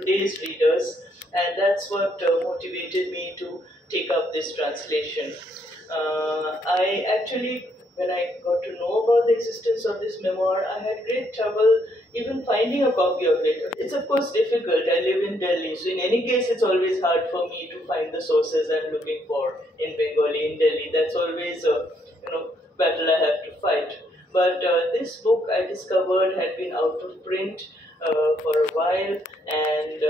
today's readers, and that's what motivated me to take up this translation. I actually, when I got to know about the existence of this memoir, I had great trouble even finding a copy of it. It's of course difficult. I live in Delhi, so in any case, it's always hard for me to find the sources I'm looking for in Bengali in Delhi. That's always a battle I have to fight. But this book I discovered had been out of print for a while, and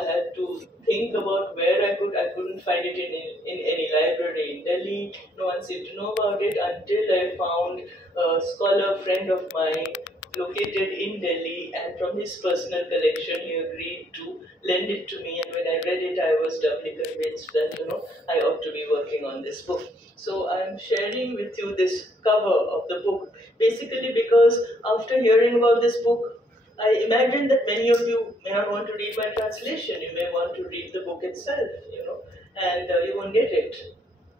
I had to think about where I couldn't find it in any library in Delhi. No one seemed to know about it until I found a scholar friend of mine located in Delhi, and from his personal collection he agreed to lend it to me, and when I read it I was doubly convinced that I ought to be working on this book. So I'm sharing with you this cover of the book, basically because after hearing about this book, I imagine that many of you may not want to read my translation. You may want to read the book itself, and you won't get it.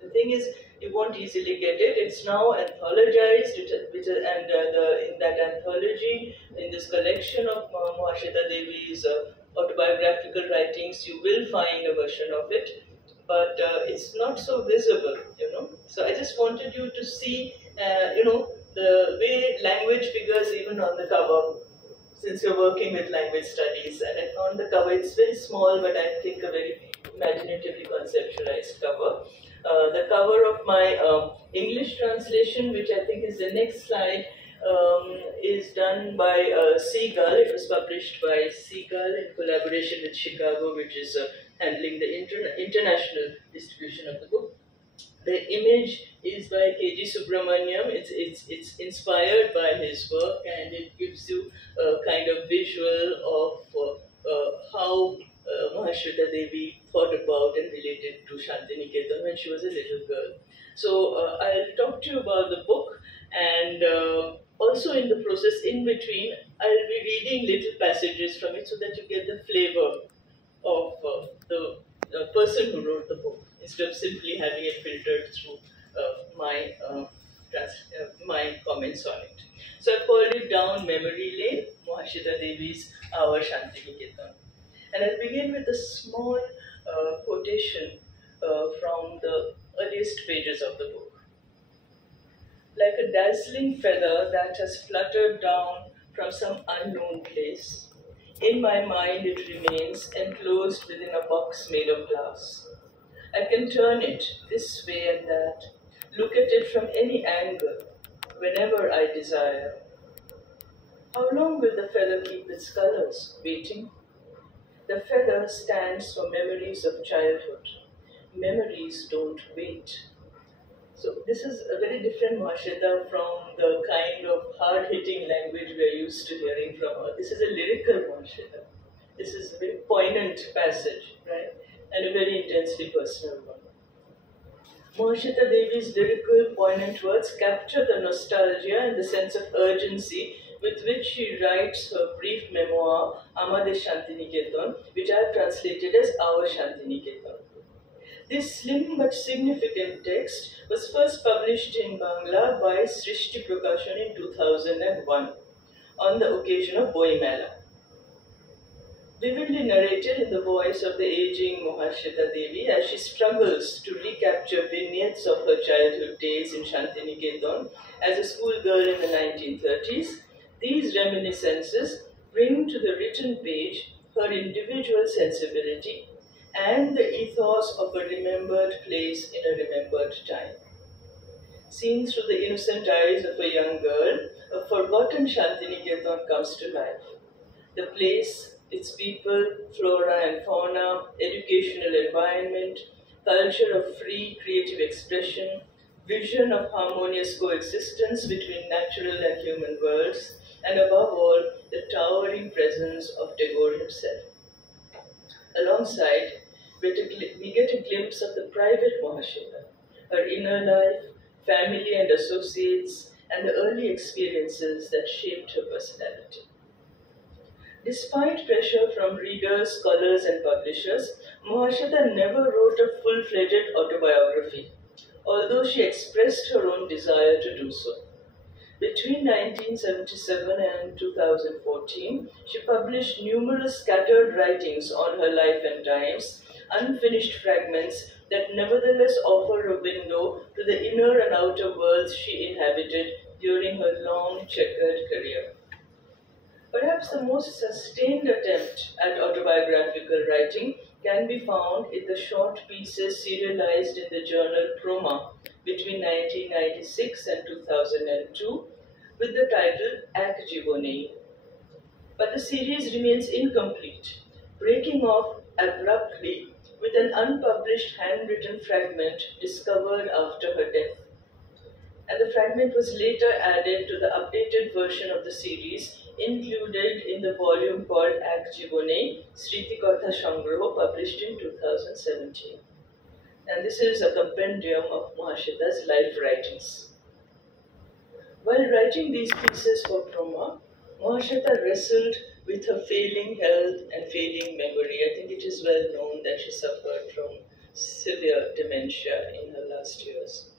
The thing is, you won't easily get it. It's now anthologized, and in that anthology, in this collection of MAHASWETA Devi's autobiographical writings, you will find a version of it, but it's not so visible, So I just wanted you to see, the way language figures even on the cover, since you're working with language studies, and I found the cover, it's very small, but I think a very imaginatively conceptualized cover. The cover of my English translation, which I think is the next slide, is done by Seagull. It was published by Seagull in collaboration with Chicago, which is handling the international distribution of the book. The image is by K.G. Subramaniam. It's inspired by his work, and it gives you a kind of visual of how MAHASWETA Devi thought about and related to Shantiniketan when she was a little girl. So I'll talk to you about the book, and also in the process in between, I'll be reading little passages from it so that you get the flavor of the person who wrote the book, instead of simply having it filtered through my comments on it. So I've called it Down Memory Lane, MAHASWETA Devi's Our Shantiniketan. And I'll begin with a small quotation from the earliest pages of the book. Like a dazzling feather that has fluttered down from some unknown place, in my mind it remains enclosed within a box made of glass. I can turn it this way and that, look at it from any angle, whenever I desire. How long will the feather keep its colors, waiting? The feather stands for memories of childhood. Memories don't wait. So this is a very different MAHASWETA from the kind of hard-hitting language we're used to hearing from her. This is a lyrical MAHASWETA. This is a very poignant passage, right? And a very intensely personal one. MAHASWETA Devi's lyrical, poignant words capture the nostalgia and the sense of urgency with which she writes her brief memoir, Amade Shantiniketan, which I have translated as Our Shantiniketan. This slim but significant text was first published in Bangla by Srishti Prakashan in 2001 on the occasion of Boi Mela. Vividly narrated in the voice of the aging MAHASWETA Devi as she struggles to recapture vignettes of her childhood days in Shantiniketan as a schoolgirl in the 1930s, these reminiscences bring to the written page her individual sensibility and the ethos of a remembered place in a remembered time. Seen through the innocent eyes of a young girl, a forgotten Shantiniketan comes to life. The place, its people, flora and fauna, educational environment, culture of free creative expression, vision of harmonious coexistence between natural and human worlds, and above all, the towering presence of Tagore himself. Alongside, we get a glimpse of the private MAHASWETA, her inner life, family and associates, and the early experiences that shaped her personality. Despite pressure from readers, scholars, and publishers, MAHASWETA never wrote a full-fledged autobiography, although she expressed her own desire to do so. Between 1977 and 2014, she published numerous scattered writings on her life and times, unfinished fragments that nevertheless offer a window to the inner and outer worlds she inhabited during her long checkered career. Perhaps the most sustained attempt at autobiographical writing can be found in the short pieces serialized in the journal Proma between 1996 and 2002 with the title Ak Jivonei. But the series remains incomplete, breaking off abruptly with an unpublished handwritten fragment discovered after her death. And the fragment was later added to the updated version of the series, included in the volume called Ak Jivonei, Sritikatha Sangraha, published in 2017. And this is a compendium of Mahasweta's life writings. While writing these pieces for Proma, Mahasweta wrestled with her failing health and fading memory. I think it is well known that she suffered from severe dementia in her last years.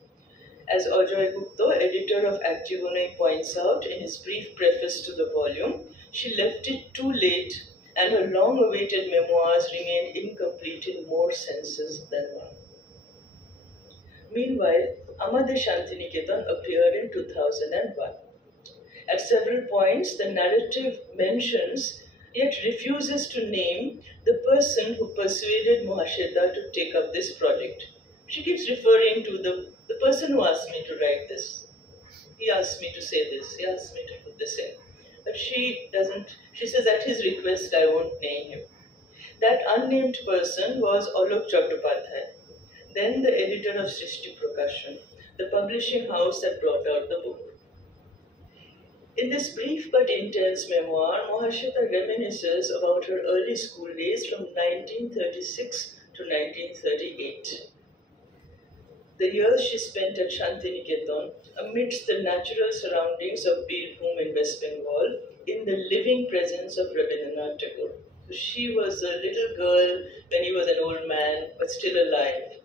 As Ajoy Gupta, editor of Ak Jivonei, points out in his brief preface to the volume, she left it too late and her long-awaited memoirs remained incomplete in more senses than one. Meanwhile, Amade Shantiniketan appeared in 2001. At several points, the narrative mentions yet refuses to name the person who persuaded Mahasweta to take up this project. She keeps referring to the person who asked me to write this. He asked me to say this, he asked me to put this in. But she doesn't, she says at his request I won't name him. That unnamed person was Alok Chattopadhyay, then the editor of Srishti Prakashan, the publishing house that brought out the book. In this brief but intense memoir, Mahasweta reminisces about her early school days from 1936 to 1938. The years she spent at Shantiniketan amidst the natural surroundings of Birbhum in West Bengal in the living presence of Rabindranath Tagore. So she was a little girl when he was an old man, but still alive.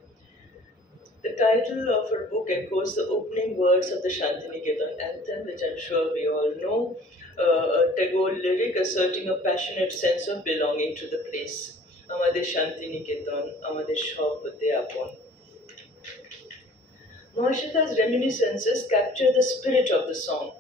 The title of her book echoes the opening words of the Shantiniketan anthem, which I'm sure we all know, a Tagore lyric asserting a passionate sense of belonging to the place. Amade Shantiniketan, amade Shobhate Apon. Mahasweta's reminiscences capture the spirit of the song,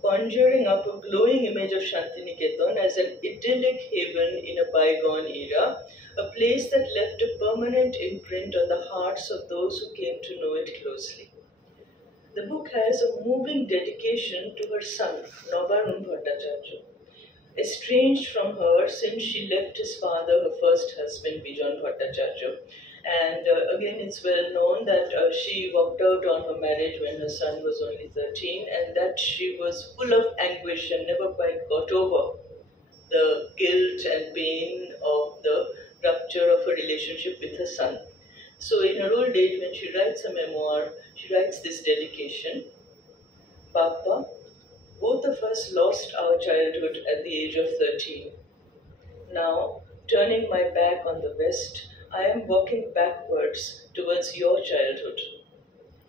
conjuring up a glowing image of Shantiniketan as an idyllic haven in a bygone era, a place that left a permanent imprint on the hearts of those who came to know it closely. The book has a moving dedication to her son, Nabarun Bhattacharya, estranged from her since she left his father, her first husband, Bijan Bhattacharya. And again, it's well known that she walked out on her marriage when her son was only 13, and that she was full of anguish and never quite got over the guilt and pain of the rupture of her relationship with her son. So in her old age, when she writes a memoir, she writes this dedication: Papa, both of us lost our childhood at the age of 13. Now, turning my back on the West, I am walking backwards towards your childhood.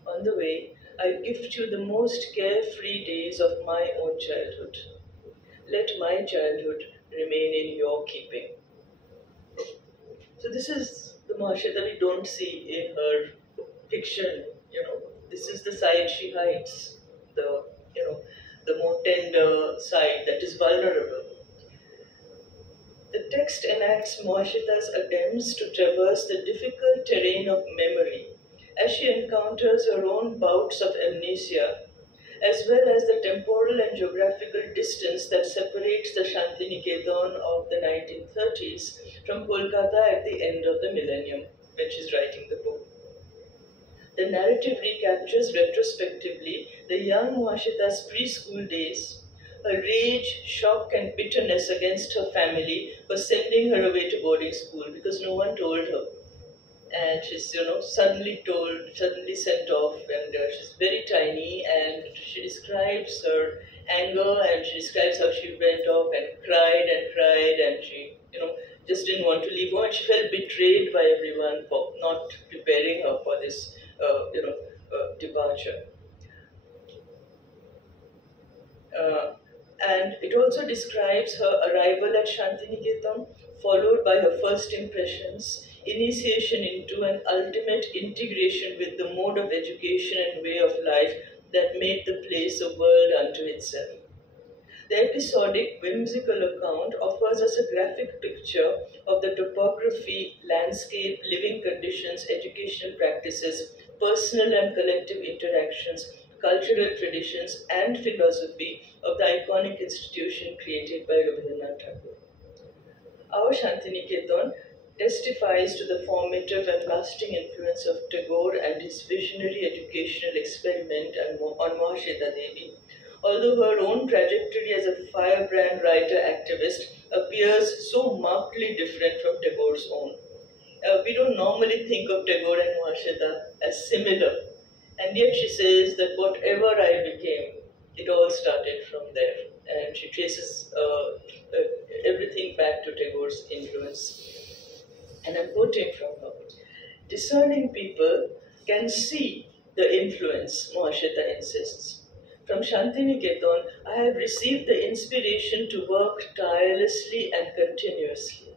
On the way, I gift you the most carefree days of my own childhood. Let my childhood remain in your keeping. So this is the Mahasweta we don't see in her fiction. This is the side she hides, the more tender side that is vulnerable. The text enacts Mahasweta's attempts to traverse the difficult terrain of memory as she encounters her own bouts of amnesia, as well as the temporal and geographical distance that separates the Shantiniketan of the 1930s from Kolkata at the end of the millennium, when she's writing the book. The narrative recaptures retrospectively the young Mahasweta's preschool days, her rage, shock and bitterness against her family for sending her away to boarding school because no one told her. And she's, suddenly sent off, and she's very tiny, and she describes her anger, and she describes how she went off and cried, and she, just didn't want to leave home, and she felt betrayed by everyone for not preparing her for this, departure. Uh, and it also describes her arrival at Shantiniketan, followed by her first impressions, initiation into and ultimate integration with the mode of education and way of life that made the place a world unto itself. The episodic, whimsical account offers us a graphic picture of the topography, landscape, living conditions, educational practices, personal and collective interactions, cultural traditions, and philosophy of the iconic institution created by Rabindranath Tagore. Our Shantiniketan testifies to the formative and lasting influence of Tagore and his visionary educational experiment on Mahasweta Devi. Although her own trajectory as a firebrand writer-activist appears so markedly different from Tagore's own. We don't normally think of Tagore and Mahasweta as similar, and yet she says that whatever I became, it all started from there. And she traces everything back to Tagore's influence. And I'm quoting from her. Discerning people can see the influence, Mahasweta insists. From Shantiniketan, I have received the inspiration to work tirelessly and continuously.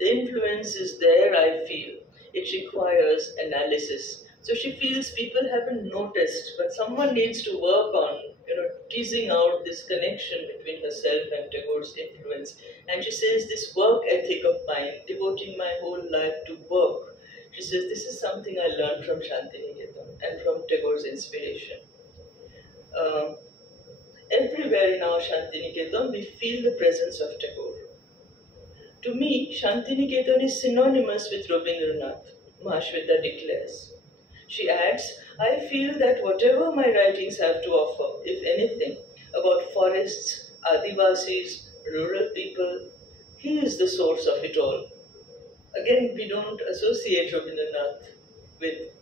The influence is there, I feel. It requires analysis. So she feels people haven't noticed, but someone needs to work on, teasing out this connection between herself and Tagore's influence. And she says, this work ethic of mine, devoting my whole life to work, she says, this is something I learned from Shantiniketan and from Tagore's inspiration. Everywhere in our Shantiniketan, we feel the presence of Tagore. To me, Shantiniketan is synonymous with Rabindranath, Mahasweta declares. She adds, I feel that whatever my writings have to offer, if anything, about forests, Adivasis, rural people, he is the source of it all. Again, we don't associate Rabindranath with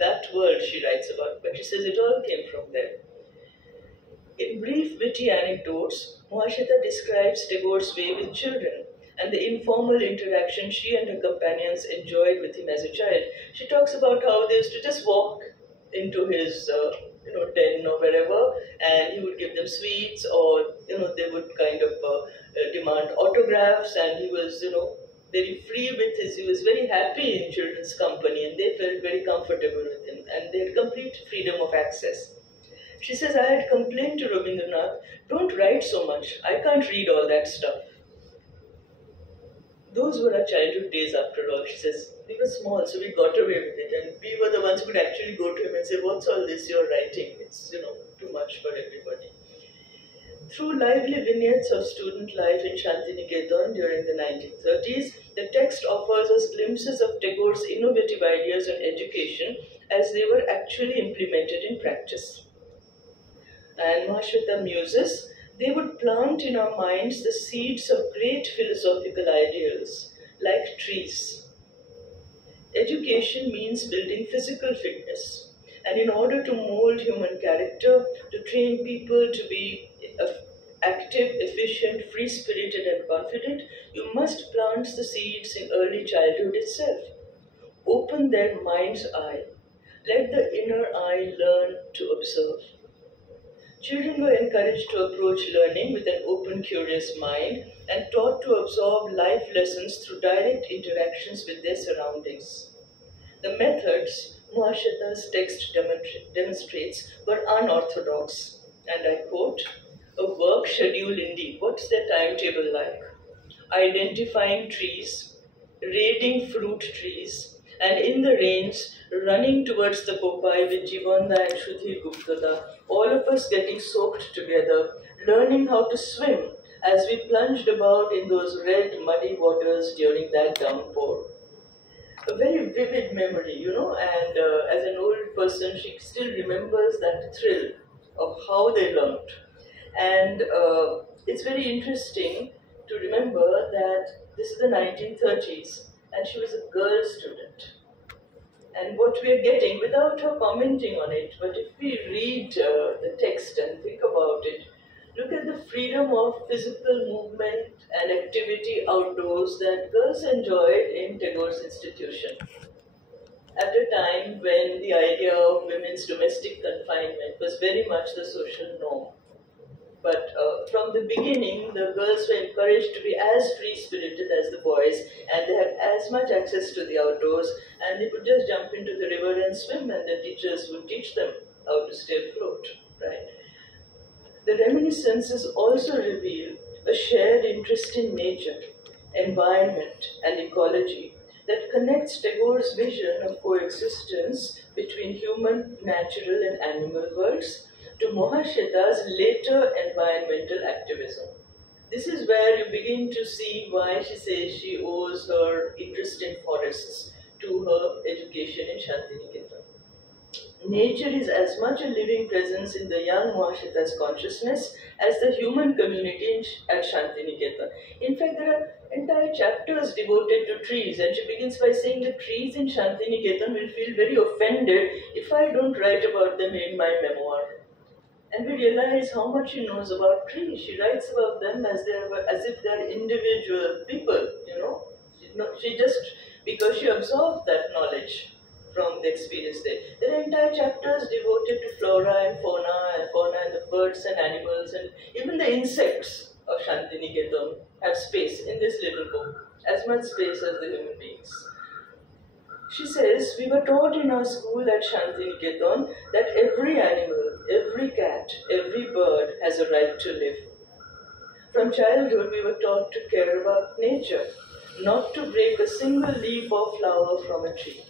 that world she writes about, but she says it all came from there. In brief, witty anecdotes, Mahasweta describes Tagore's way with children and the informal interaction she and her companions enjoyed with him as a child. She talks about how they used to just walk into his den or wherever, and he would give them sweets, or they would kind of demand autographs, and he was very free with he was very happy in children's company, and they felt very comfortable with him, and they had complete freedom of access. She says, I had complained to Rabindranath, don't write so much, I can't read all that stuff. Those were our childhood days after all. She says, we were small, so we got away with it, and we were the ones who could actually go to him and say, what's all this you're writing? It's too much for everybody. Through lively vignettes of student life in Shantiniketan during the 1930s, the text offers us glimpses of Tagore's innovative ideas on education as they were actually implemented in practice. And Mahasweta muses, they would plant in our minds the seeds of great philosophical ideals, like trees. Education means building physical fitness, and in order to mold human character, to train people to be active, efficient, free-spirited and confident, you must plant the seeds in early childhood itself. Open their mind's eye. Let the inner eye learn to observe. Children were encouraged to approach learning with an open, curious mind and taught to absorb life lessons through direct interactions with their surroundings. The methods Mahasweta's text demonstrates were unorthodox, and I quote, a work schedule indeed. What's their timetable like? Identifying trees, raiding fruit trees, and in the rains, running towards the Popai with Jivanda and Shruti Guptada, all of us getting soaked together, learning how to swim as we plunged about in those red, muddy waters during that downpour. A very vivid memory, and as an old person, she still remembers that thrill of how they learned. And it's very interesting to remember that this is the 1930s, and she was a girl student. And what we are getting, without her commenting on it, but if we read the text and think about it, look at the freedom of physical movement and activity outdoors that girls enjoyed in Tagore's institution. At a time when the idea of women's domestic confinement was very much the social norm. But from the beginning, the girls were encouraged to be as free-spirited as the boys, and they had as much access to the outdoors, and they could just jump into the river and swim, and the teachers would teach them how to stay afloat, right? The reminiscences also reveal a shared interest in nature, environment, and ecology that connects Tagore's vision of coexistence between human, natural, and animal worlds to Mahasweta's later environmental activism. This is where you begin to see why she says she owes her interest in forests to her education in Shantiniketan. Nature is as much a living presence in the young Mahasweta's consciousness as the human community at Shantiniketan. In fact, there are entire chapters devoted to trees, and she begins by saying the trees in Shantiniketan will feel very offended if I don't write about them in my memoir. And we realize how much she knows about trees. She writes about them as if they're individual people, you know. She just, because she absorbed that knowledge from the experience there. There are entire chapters devoted to flora and fauna and the birds and animals, and even the insects of Shantiniketan have space in this little book, as much space as the human beings. She says, we were taught in our school at Shantiniketan that every animal, every cat, every bird has a right to live. From childhood, we were taught to care about nature, not to break a single leaf or flower from a tree.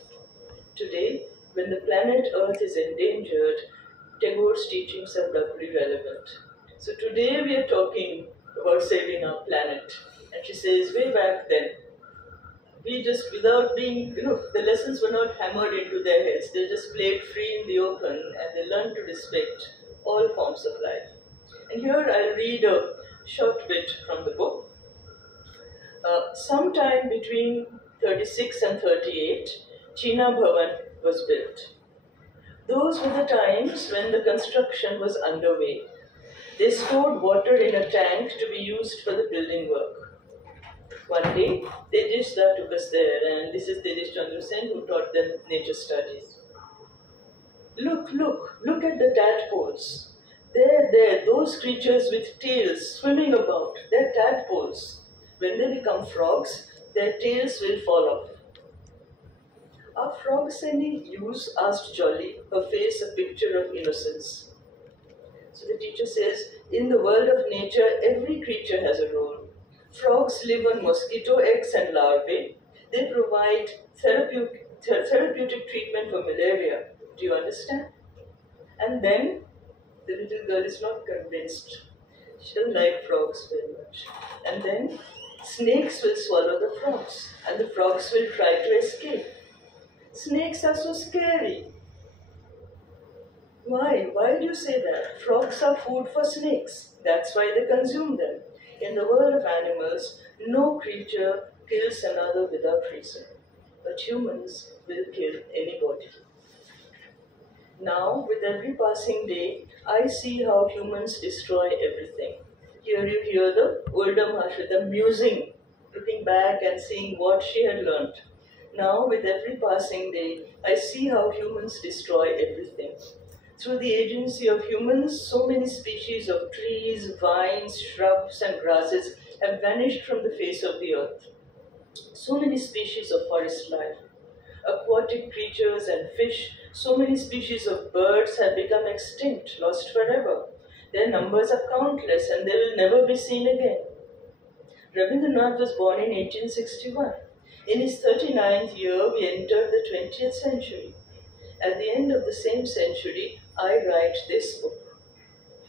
Today, when the planet Earth is endangered, Tagore's teachings are doubly relevant. So today we are talking about saving our planet. And she says, way back then, we just, without being, the lessons were not hammered into their heads. They just played free in the open, and they learned to respect all forms of life. And here I'll read a short bit from the book. Sometime between 36 and 38, China Bhavan was built. Those were the times when the construction was underway. They stored water in a tank to be used for the building work. One day, Tejishda took us there, and this is Tejish Chandra Sen who taught them nature studies. Look at the tadpoles. There, those creatures with tails swimming about, they're tadpoles. When they become frogs, their tails will fall off. Are frogs any use? Asked Jolly, her face a picture of innocence. So the teacher says, in the world of nature, every creature has a role. Frogs live on mosquito eggs and larvae. They provide therapeutic treatment for malaria. Do you understand? And then the little girl is not convinced. She doesn't like frogs very much. And then snakes will swallow the frogs, and the frogs will try to escape. Snakes are so scary. Why? Why do you say that? Frogs are food for snakes. That's why they consume them. In the world of animals, no creature kills another without reason. But humans will kill anybody. Now, with every passing day, I see how humans destroy everything. Here you hear the older Mahasweta musing, looking back and seeing what she had learned. Now, with every passing day, I see how humans destroy everything. Through the agency of humans, so many species of trees, vines, shrubs, and grasses have vanished from the face of the earth. So many species of forest life, aquatic creatures and fish, so many species of birds have become extinct, lost forever. Their numbers are countless and they will never be seen again. Rabindranath was born in 1861. In his 39th year, we entered the 20th century. At the end of the same century, I write this book.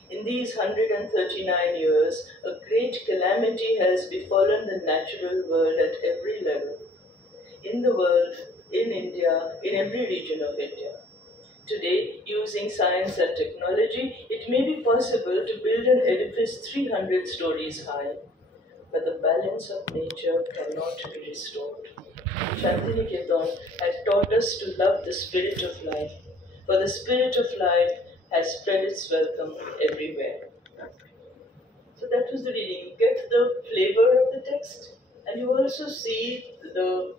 In these 139 years, a great calamity has befallen the natural world at every level. In the world, in India, in every region of India. Today, using science and technology, it may be possible to build an edifice 300 stories high, but the balance of nature cannot be restored. Shantiniketan had taught us to love the spirit of life, for the spirit of life has spread its welcome everywhere. So that was the reading. You get the flavor of the text, and you also see the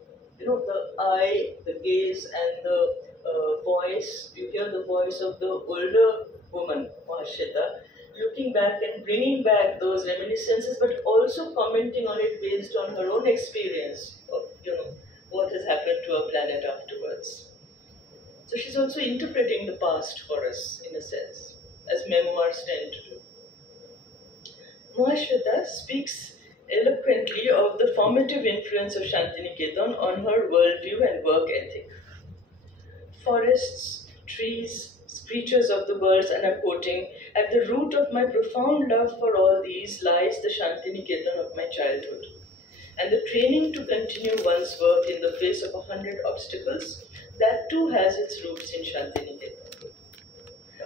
eye, the gaze, and the voice. You hear the voice of the older woman, Mahasweta, looking back and bringing back those reminiscences, but also commenting on it based on her own experience of, what has happened to our planet afterwards. So she's also interpreting the past for us, in a sense, as memoirs tend to do. MAHASWETA speaks eloquently of the formative influence of Shantiniketan on her worldview and work ethic. Forests, trees, creatures of the world, and I'm quoting, at the root of my profound love for all these lies the Shantiniketan of my childhood. And the training to continue one's work in the face of 100 obstacles, that too has its roots in Shantiniketan.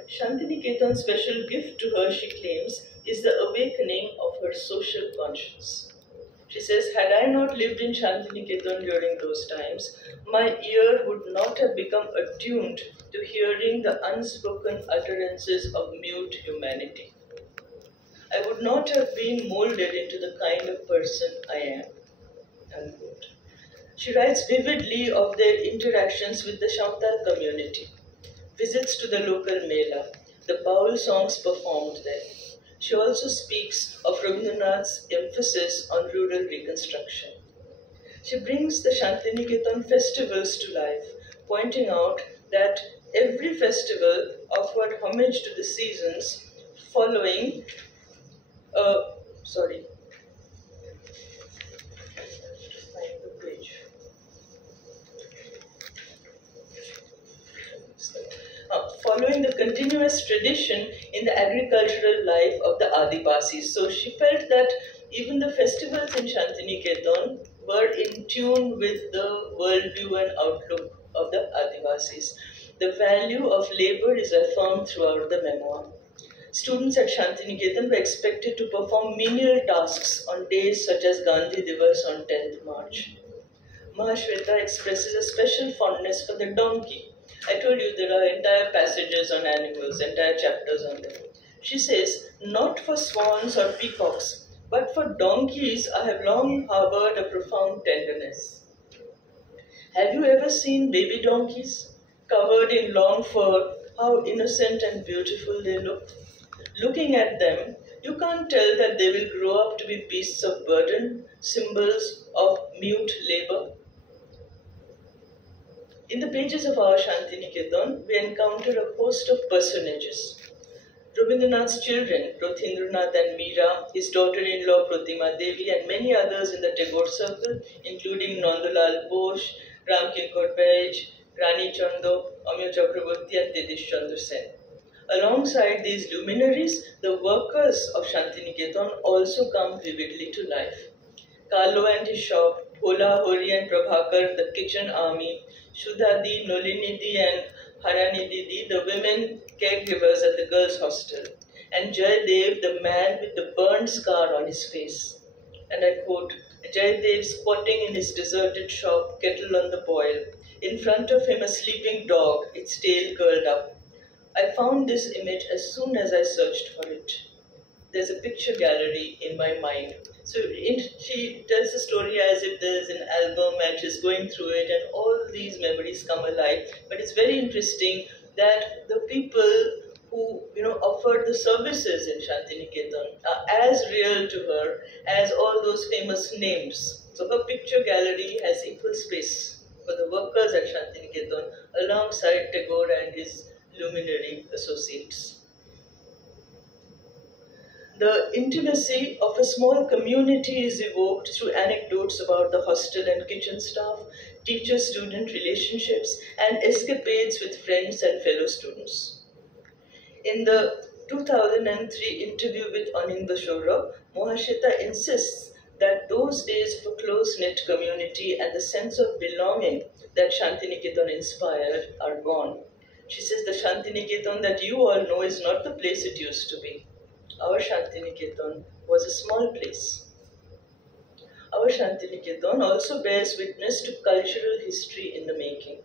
Shantiniketan's special gift to her, she claims, is the awakening of her social conscience. She says, had I not lived in Shantiniketan during those times, my ear would not have become attuned to hearing the unspoken utterances of mute humanity. I would not have been molded into the kind of person I am. Unquote. She writes vividly of their interactions with the Shantal community, visits to the local mela, the Baul songs performed there. She also speaks of Rabindranath's emphasis on rural reconstruction. She brings the Shantiniketan festivals to life, pointing out that every festival offered homage to the seasons following following the continuous tradition in the agricultural life of the Adivasis. So she felt that even the festivals in Shantiniketan were in tune with the worldview and outlook of the Adivasis. The value of labor is affirmed throughout the memoir. Students at Shantiniketan were expected to perform menial tasks on days such as Gandhi Divas on 10th March. MAHASWETA expresses a special fondness for the donkey. I told you there are entire passages on animals, entire chapters on them. She says, not for swans or peacocks, but for donkeys I have long harbored a profound tenderness. Have you ever seen baby donkeys? Covered in long fur, how innocent and beautiful they look. Looking at them, you can't tell that they will grow up to be beasts of burden, symbols of mute labor. In the pages of our Shantiniketan, we encounter a host of personages. Rabindranath's children, Rothindranath and Meera, his daughter-in-law Pratima Devi, and many others in the Tagore circle, including Nandalal Bose, Ramkinkar Baij, Rani Chando, Amya Chakravarty, and Tedish Chandra Sen. Alongside these luminaries, the workers of Shantiniketan also come vividly to life. Carlo and his shop, Bhola, Hori and Prabhakar, the kitchen army, Shudhadi, Nolinidhi and Haranidhi, the women caregivers at the girls' hostel, and Jayadev, the man with the burned scar on his face. And I quote, Jayadev squatting in his deserted shop, kettle on the boil. In front of him a sleeping dog, its tail curled up. I found this image as soon as I searched for it. There's a picture gallery in my mind. So she tells the story as if there's an album and she's going through it and all these memories come alive. But it's very interesting that the people who offered the services in Shantiniketan are as real to her as all those famous names. So her picture gallery has equal space for the workers at Shantiniketan alongside Tagore and his luminary associates. The intimacy of a small community is evoked through anecdotes about the hostel and kitchen staff, teacher-student relationships, and escapades with friends and fellow students. In the 2003 interview with Anindya Shohrab, MAHASWETA insists that those days of a close-knit community and the sense of belonging that Shantiniketan inspired are gone. She says the Shantiniketan that you all know is not the place it used to be. Our Shantiniketan was a small place. Our Shantiniketan also bears witness to cultural history in the making.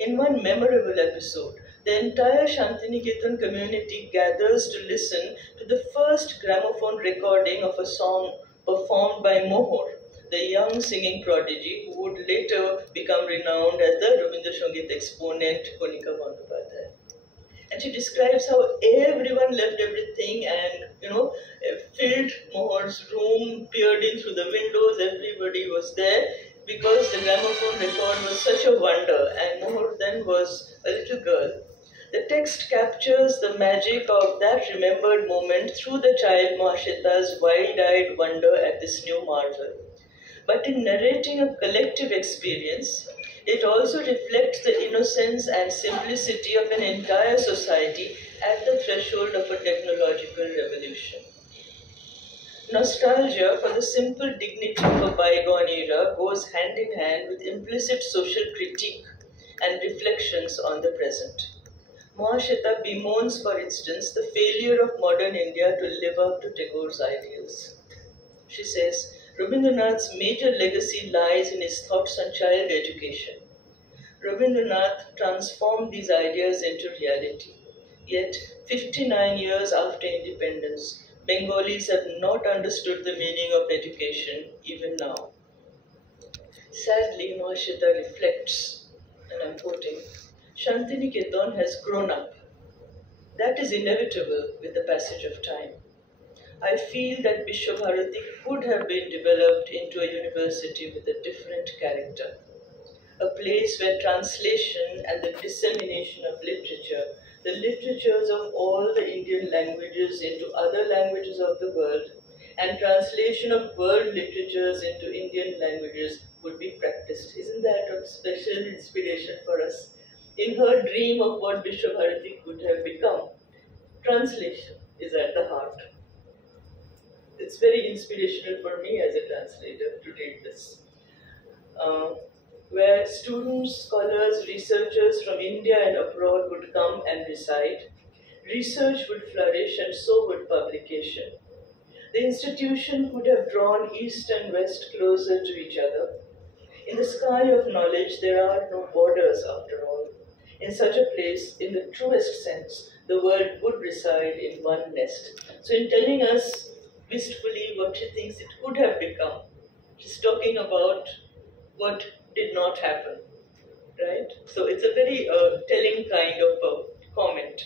In one memorable episode, the entire Shantiniketan community gathers to listen to the first gramophone recording of a song performed by Mohor, the young singing prodigy who would later become renowned as the Rabindra Sangeet exponent Konika Bandyopadhyay. And she describes how everyone left everything and, filled Mohar's room, peered in through the windows, everybody was there because the gramophone record was such a wonder, and Mohar then was a little girl. The text captures the magic of that remembered moment through the child Mahasweta's wide-eyed wonder at this new marvel. But in narrating a collective experience, it also reflects the innocence and simplicity of an entire society at the threshold of a technological revolution. Nostalgia for the simple dignity of a bygone era goes hand in hand with implicit social critique and reflections on the present. Mahasweta bemoans, for instance, the failure of modern India to live up to Tagore's ideals. She says, Rabindranath's major legacy lies in his thoughts on child education. Rabindranath transformed these ideas into reality. Yet, 59 years after independence, Bengalis have not understood the meaning of education even now. Sadly, Mahasweta reflects, and I'm quoting, Shantiniketan has grown up. That is inevitable with the passage of time. I feel that Vishwabharati could have been developed into a university with a different character. A place where translation and the dissemination of literature, the literatures of all the Indian languages into other languages of the world, and translation of world literatures into Indian languages would be practiced. Isn't that of special inspiration for us? In her dream of what Vishwabharati could have become, translation is at the heart. It's very inspirational for me as a translator to read this. Where students, scholars, researchers from India and abroad would come and reside, research would flourish and so would publication. The institution could have drawn East and West closer to each other. In the sky of knowledge, there are no borders after all. In such a place, in the truest sense, the world would reside in one nest. So in telling us wistfully what she thinks it could have become, she's talking about what did not happen, right? So it's a very telling kind of comment.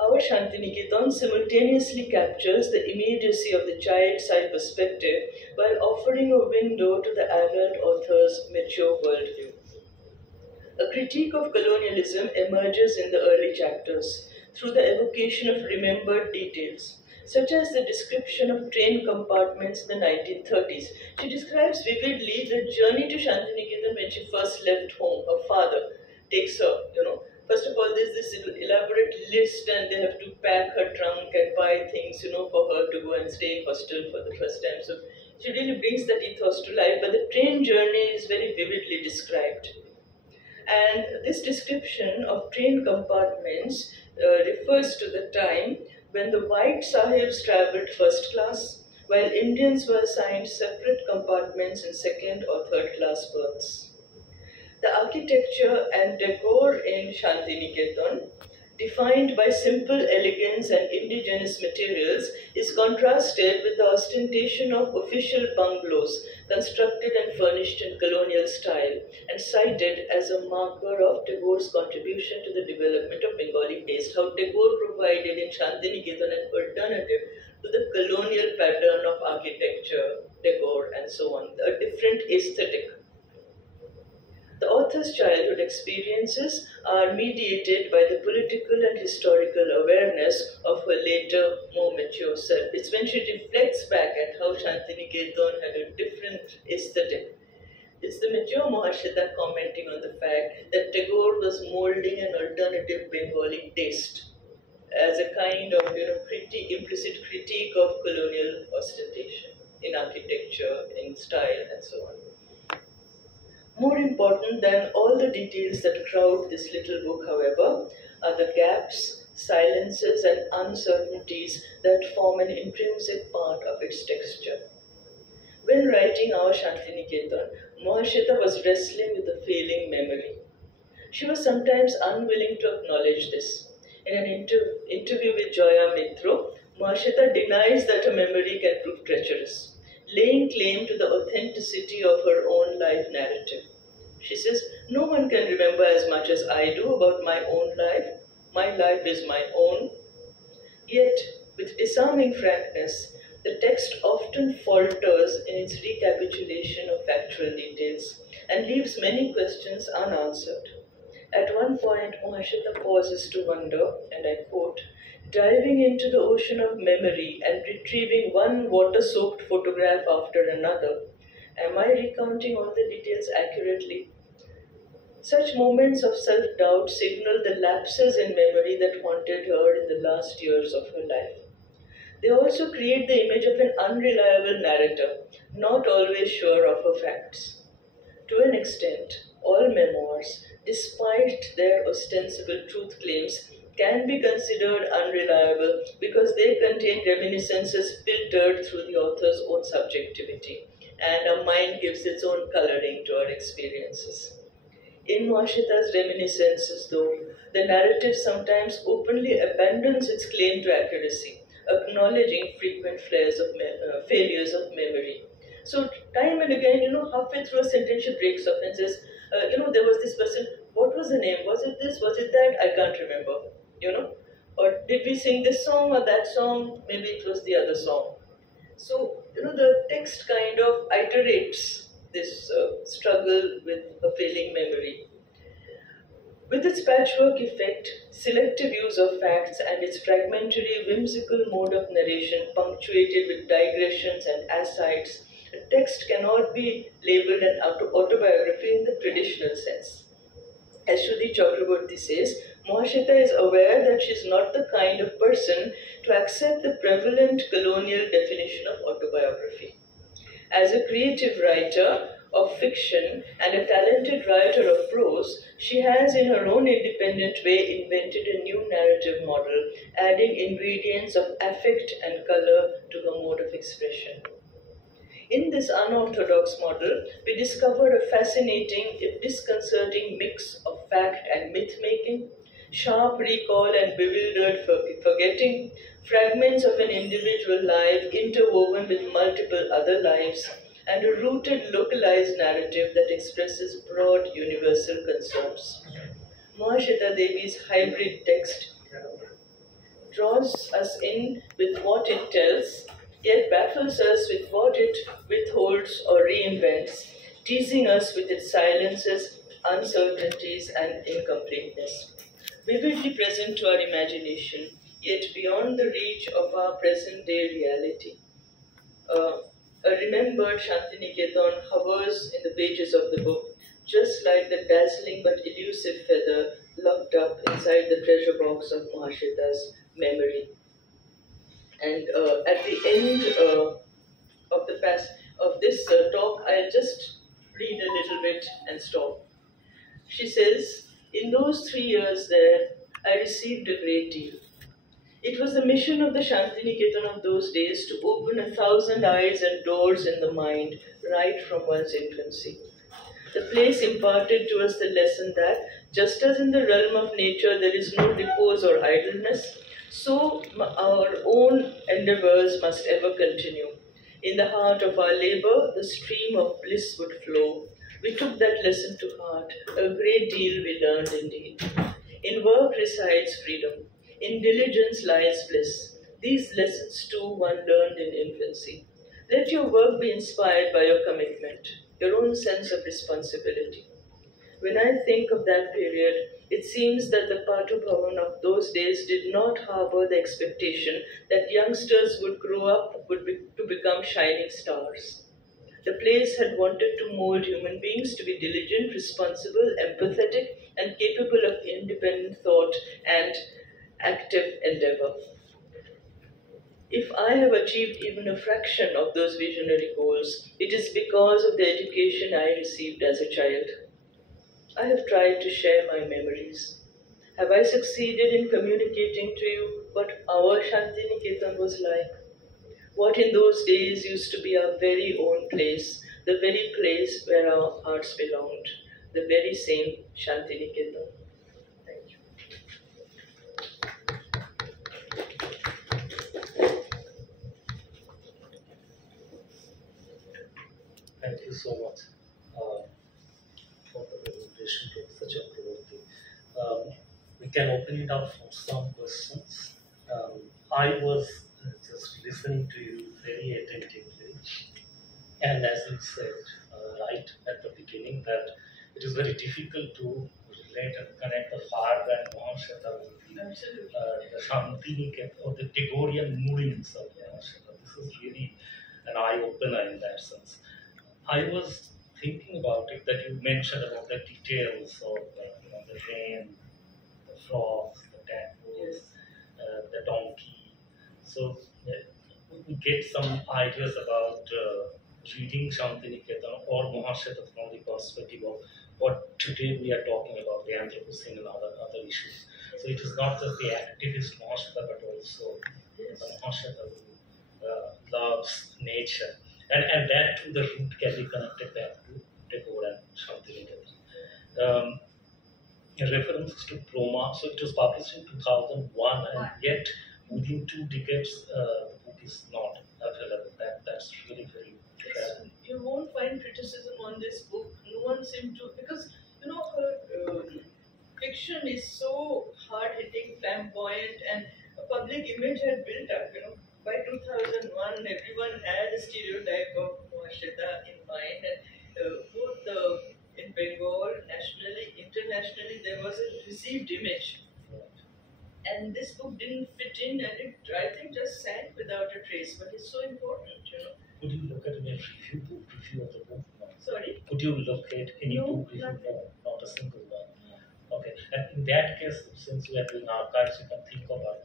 Our Shantiniketan simultaneously captures the immediacy of the child-side perspective while offering a window to the adult author's mature worldview. A critique of colonialism emerges in the early chapters through the evocation of remembered details, such as the description of train compartments in the 1930s. She describes vividly the journey to Shantiniketan when she first left home. Her father takes her, First of all, there's this elaborate list and they have to pack her trunk and buy things, for her to go and stay in hostel for the first time. So she really brings that ethos to life, but the train journey is very vividly described. And this description of train compartments refers to the time when the white sahibs travelled first class, while Indians were assigned separate compartments in second or third class berths. The architecture and decor in Shantiniketan, defined by simple elegance and indigenous materials, is contrasted with the ostentation of official bungalows constructed and furnished in colonial style and cited as a marker of Tagore's contribution to the development of Bengali taste. How Tagore provided in Shantiniketan an alternative to the colonial pattern of architecture, decor, and so on, a different aesthetic. The author's childhood experiences are mediated by the political and historical awareness of her later, more mature self. It's when she reflects back at how Shantiniketan had a different aesthetic. It's the mature Mahasweta commenting on the fact that Tagore was molding an alternative Bengali taste as a kind of implicit critique of colonial ostentation in architecture, in style, and so on. More important than all the details that crowd this little book, however, are the gaps, silences, and uncertainties that form an intrinsic part of its texture. When writing our Shantiniketan, Mahasweta was wrestling with a failing memory. She was sometimes unwilling to acknowledge this. In an interview with Joya Mitro, Mahasweta denies that her memory can prove treacherous, laying claim to the authenticity of her own life narrative. She says, "No one can remember as much as I do about my own life, My life is my own. Yet, with disarming frankness, the text often falters in its recapitulation of factual details and leaves many questions unanswered. At one point, Mahasweta pauses to wonder, and I quote, "Diving into the ocean of memory and retrieving one water-soaked photograph after another, am I recounting all the details accurately?" Such moments of self-doubt signal the lapses in memory that haunted her in the last years of her life. They also create the image of an unreliable narrator, not always sure of her facts. To an extent, all memoirs, despite their ostensible truth claims, can be considered unreliable because they contain reminiscences filtered through the author's own subjectivity, and our mind gives its own coloring to our experiences. In Mahasweta's reminiscences, though, the narrative sometimes openly abandons its claim to accuracy, acknowledging frequent failures of memory. So, time and again, halfway through a sentence, she breaks off and says, there was this person, what was the name? Was it this? Was it that? I can't remember, Or did we sing this song or that song? Maybe it was the other song. So, the text kind of iterates this struggle with a failing memory. With its patchwork effect, selective use of facts, and its fragmentary, whimsical mode of narration punctuated with digressions and asides, a text cannot be labeled an autobiography in the traditional sense. As Radha Chakravarty says, Mahasweta is aware that she is not the kind of person to accept the prevalent colonial definition of autobiography. As a creative writer of fiction and a talented writer of prose, she has in her own independent way invented a new narrative model, adding ingredients of affect and color to her mode of expression. In this unorthodox model, we discover a fascinating, if disconcerting mix of fact and myth-making, sharp recall and bewildered forgetting, fragments of an individual life interwoven with multiple other lives, and a rooted, localized narrative that expresses broad, universal concerns. Mahasweta Devi's hybrid text draws us in with what it tells, yet baffles us with what it withholds or reinvents, teasing us with its silences, uncertainties, and incompleteness. Vividly present to our imagination, yet beyond the reach of our present-day reality. A remembered Shantiniketan hovers in the pages of the book, just like the dazzling but elusive feather locked up inside the treasure box of Mahasweta's memory. And at the end of this talk, I'll just read a little bit and stop. She says, "In those 3 years there, I received a great deal. It was the mission of the Shantiniketan of those days to open 1,000 eyes and doors in the mind right from one's infancy. The place imparted to us the lesson that, just as in the realm of nature there is no repose or idleness, so our own endeavors must ever continue. In the heart of our labor, the stream of bliss would flow. We took that lesson to heart. A great deal we learned indeed. In work resides freedom. In diligence lies bliss. These lessons too one learned in infancy. Let your work be inspired by your commitment, your own sense of responsibility. When I think of that period, it seems that the Patu Bhavan of those days did not harbor the expectation that youngsters would grow up to become shining stars. The place had wanted to mold human beings to be diligent, responsible, empathetic, and capable of independent thought and active endeavor. If I have achieved even a fraction of those visionary goals, it is because of the education I received as a child. I have tried to share my memories. Have I succeeded in communicating to you what our Shantiniketan was like? What in those days used to be our very own place, the very place where our hearts belonged, the very same Shantiniketan." Thank you. Thank you so much for the presentation, Professor Chakravarty. We can open it up for some questions. I was just listening to you very attentively, and as you said right at the beginning, that it is very difficult to relate and connect the fire and Mahasweta with the Shantiniketan or the Tagorean movements of Mahasweta. This is really an eye-opener in that sense. I was thinking about it that you mentioned about the details of the rain, the frogs, the tadpoles, the donkey. So we get some ideas about reading Shantiniketan or Mahasweta from the perspective of what today we are talking about, the Anthropocene and other issues. So it is not just the activist Mahasweta, but also the Mahasweta who loves nature. And that to the root can be connected back to Tagore and Shantiniketan. References to Proma, so it was published in 2001, and yet within 2 decades the book is not available. That's really very sad. You won't find criticism on this book. No one seemed to, because her fiction is so hard-hitting, flamboyant, and a public image had built up. By 2001, everyone had a stereotype of Mahasweta in mind, and both in Bengal, nationally, internationally, there was a received image. And this book didn't fit in, and it, I think, just sank without a trace. But it's so important. Could you look at any review of the book? No. Sorry? Could you locate any book review? No, not a single one. Okay, and in that case, since we are doing archives, you can think about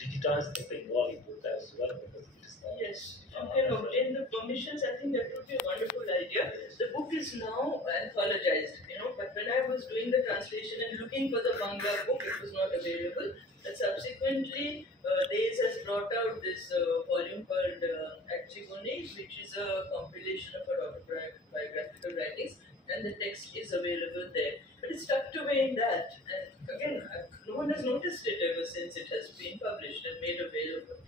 digitize the Bengali book as well, because it is not. Yes, if you can obtain the permissions, I think that would be a wonderful idea. The book is now anthologized, but when I was doing the translation and looking for the Bangla book, it was not available. But subsequently, DEV'S has brought out this volume called Activoni, which is a compilation of her autobiographical writings, and the text is available there. But it's tucked away in that, and again, no one has noticed it ever since it has been published and made available.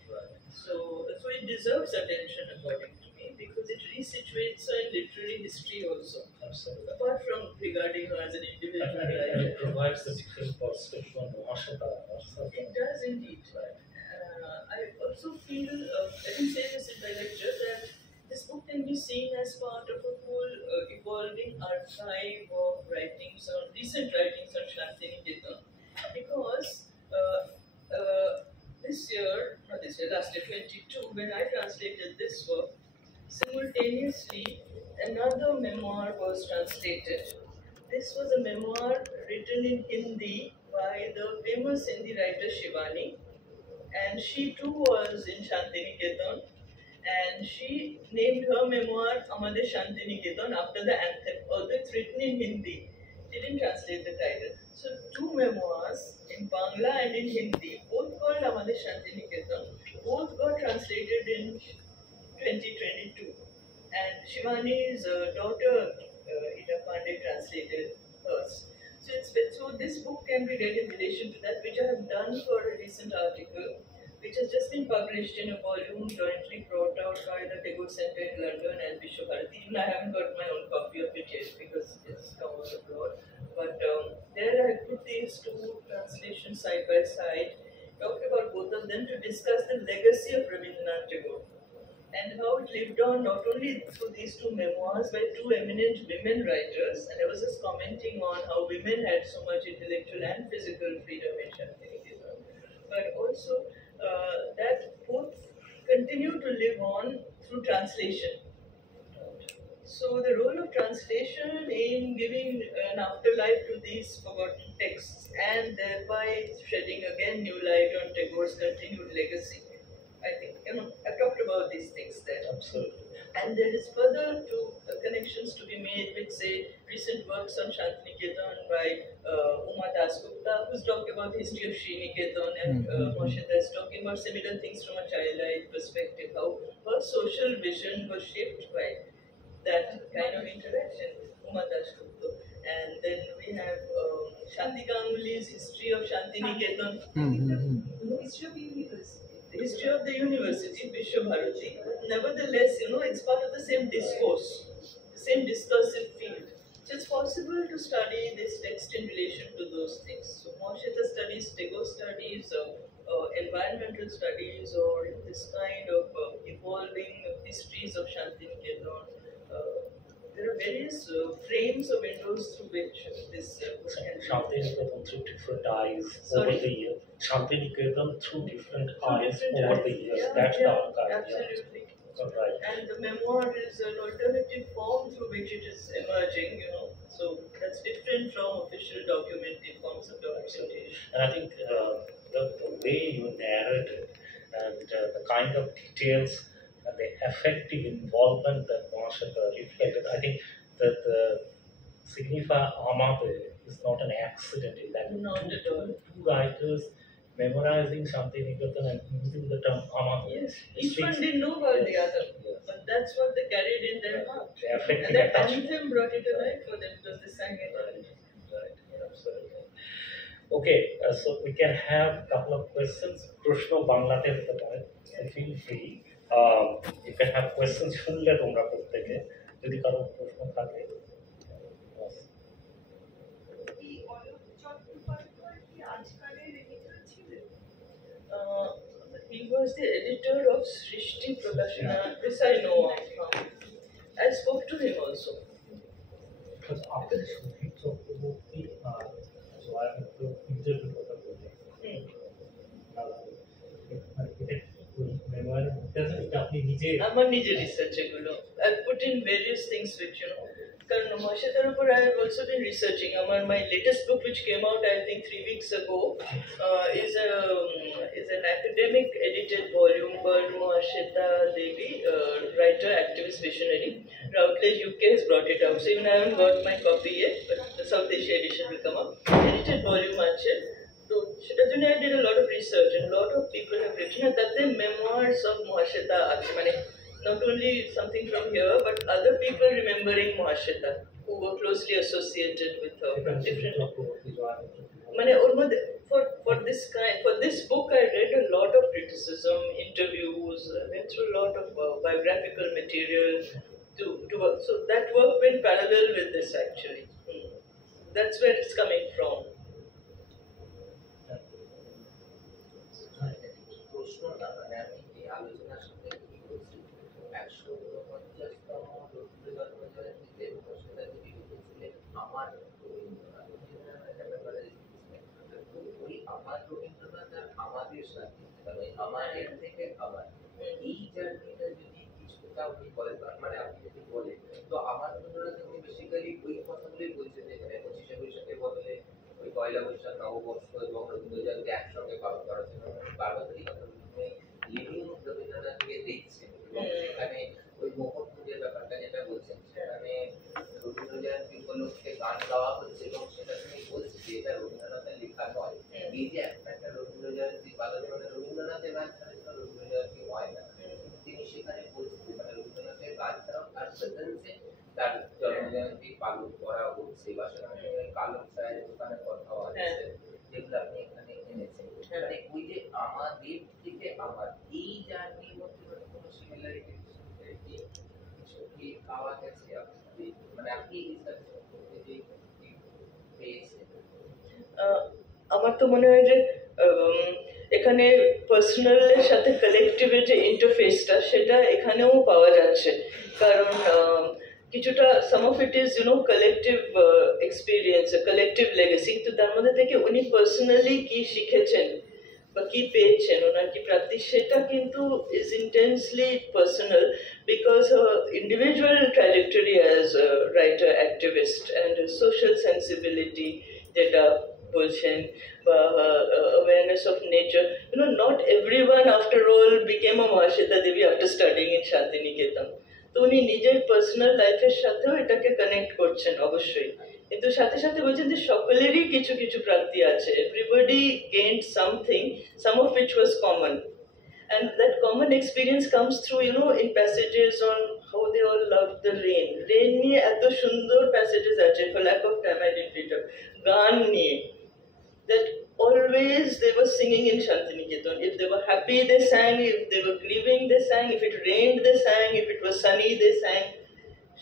So it deserves attention, according to me, because it resituates her in literary history also. Absolutely. Apart from regarding her as an individual and it provides a different perspective on Mahasweta. It does indeed. I also feel, I didn't say this in my lecture, that this book can be seen as part of a whole evolving archive of recent writings on Shantiniketan, because last year, 22, when I translated this work, simultaneously another memoir was translated. This was a memoir written in Hindi by the famous Hindi writer Shivani, and she too was in Shantiniketan, and she named her memoir Amade Shantiniketan after the anthem, although it's written in Hindi. She didn't translate the title. So 2 memoirs in Bangla and in Hindi, both called Amade Shantiniketan, both got translated in 2022. And Shivani's daughter, Ida Pandey, translated hers. So this book can be read in relation to that, which I have done for a recent article, which has just been published in a volume jointly brought out by the Tagore Center in London and Vishwabharati. Even I haven't got my own copy of it yet because it's come out abroad. But there I put these 2 translations side by side, talked about both of them to discuss the legacy of Rabindranath Tagore and how it lived on not only through these 2 memoirs by 2 eminent women writers, and I was just commenting on how women had so much intellectual and physical freedom in Shantiniketan, but also that both continue to live on through translation. So the role of translation in giving an afterlife to these forgotten texts and thereby shedding again new light on Tagore's continued legacy. I think, I've talked about these things there. Absolutely. And there is further connections to be made with, say, recent works on Shantiniketan by Uma Dasgupta, who's talked about the history of Sriniketan, and Mahasweta is talking about similar things from a childlike perspective, how her social vision was shaped by that kind of interaction, Uma Dasgupta. And then we have Shanti Ganguly's history of Shantiniketan. History of the university. The history of the university, Vishwabharati. Nevertheless, it's part of the same discourse, the same discursive field. So it's possible to study this text in relation to those things. So Mahasweta studies, Tego studies, environmental studies, or this kind of evolving histories of Shantiniketan. There are various frames or windows through which this book can be. Shantiniketan through different eyes over Sorry? the years. Shantiniketan through different Through eyes different over eyes. the years. Yeah, That's yeah, the idea. absolutely. Right. And the memoir is an alternative form through which it is emerging, So that's different from official forms of documentation. And I think the way you narrate it and the kind of details and the effective involvement that Mahasweta reflected, I think that the Signifa Amate is not an accident in that. Not at all. Two writers memorizing Shantiniketan and using the term Amate. Yes, each one didn't know about the other, Yes. but that's what they carried in their heart. The effective And that attachment. anthem brought it alive for them because they sang it. Right, absolutely. Okay, so we can have a couple of questions. Krishna Banglate hতে পারে, so feel free. You can have questions শুনলে তোমরা প্রত্যেকে যদি কারো প্রশ্ন থাকে। He was the editor of Srishti Prakashana. This I know of. I spoke to him also. Because after the shooting, so I have to interview with the project. আমার নিজের research এগুলো I've put in various things which কারণ মহাশ্বেতার উপর I have also been researching. My latest book which came out I think 3 weeks ago is an academic edited volume called Mahasweta Devi, writer, activist, visionary. Routledge UK has brought it out. So even I haven't got my copy yet, but the South Asia edition will come up. Edited volume আছে তো সেটার জন্য I did a lot of research and a lot of people have written and তাতে memoirs of Mahasweta আছে মানে not only something from here but other people remembering Mahasweta who were closely associated with her from different মানে ওর মধ্যে for this book I read a lot of criticism, interviews, went through a lot of biographical material to work. So that work went parallel with this actually. That's where it's coming from. আমাদের থেকে আমার এই জার্নিটা যদি কিছুটা আপনি বলেন মানে আপনি যদি বলেন তো আমার মনে হয় উনি বেসিক্যালি ওই কথাগুলোই বলছেন যেখানে 25শে বৈশাখের বদলে ওই পয়লা বৈশাখ নববর্ষ এবং রবীন্দ্রজয়ন্তী একসঙ্গে পালন করার জন্য বারবারই কথা লিভিং রবীন্দ্রনাথকে দেখছেন এবং সেখানে ওই মোহনপুরের ব্যাপারটা যেটা বলছেন সেখানে রবীন্দ্রজয়ন্তী উপলক্ষে গান গাওয়া হচ্ছে এবং সেটা তুমি বলছি যে এটা রবীন্দ্রনাথের লেখা নয় এই যে একটা রবীন্দ্রজয়ন্তী পালনে মানে রবীন্দ্রনাথের গান ছাড়া রবীন্দ্রজয়ন্তী হয় না তিনি সেখানে বলছেন মানে রবীন্দ্রনাথের গান ছাড়াও তার প্রেজেন্সে তার জন্মজয়ন্তী পালন করা হচ্ছে বা সেখানে কালক স্যারের ওখানে কথাও আছে যেগুলো আপনি এখানে এনেছেন মানে ওই যে আমাদের থেকে আমার এই জার্নির মধ্যে কোনো সিমিলারিটি কি পাওয়া গেছে আপনি মানে আপনি রিসার্চ করতে যে পেয়েছেন আমার তো মনে হয় যে এখানে পার্সোনালের সাথে কালেকটিভের যে ইন্টারফেসটা সেটা এখানেও পাওয়া যাচ্ছে কারণ কিছুটা some of it is collective experience, a collective legacy তো তার মধ্যে থেকে উনি পার্সোনালি কি শিখেছেন বা কি পেয়েছেন ওনার কি প্রাপ্তি সেটা কিন্তু is intensely personal because her individual trajectory as a writer, activist and social sensibility যেটা বলছেন বা awareness of nature, not everyone after all became a Mahasweta Devi after studying in Shantiniketan. তো উনি নিজের পার্সোনাল লাইফের সাথেও এটাকে কানেক্ট করছেন অবশ্যই কিন্তু সাথে সাথে বলছেন যে সকলেরই কিছু কিছু প্রাপ্তি আছে everybody gained something, some of which was common and that common experience comes through in passages on how they all loved the rain নিয়ে এত সুন্দর passages আছে for lack of time I didn't read up গান নিয়ে that always they were singing in Shantiniketan. If they were happy, they sang. If they were grieving, they sang. If it rained, they sang. If it was sunny, they sang.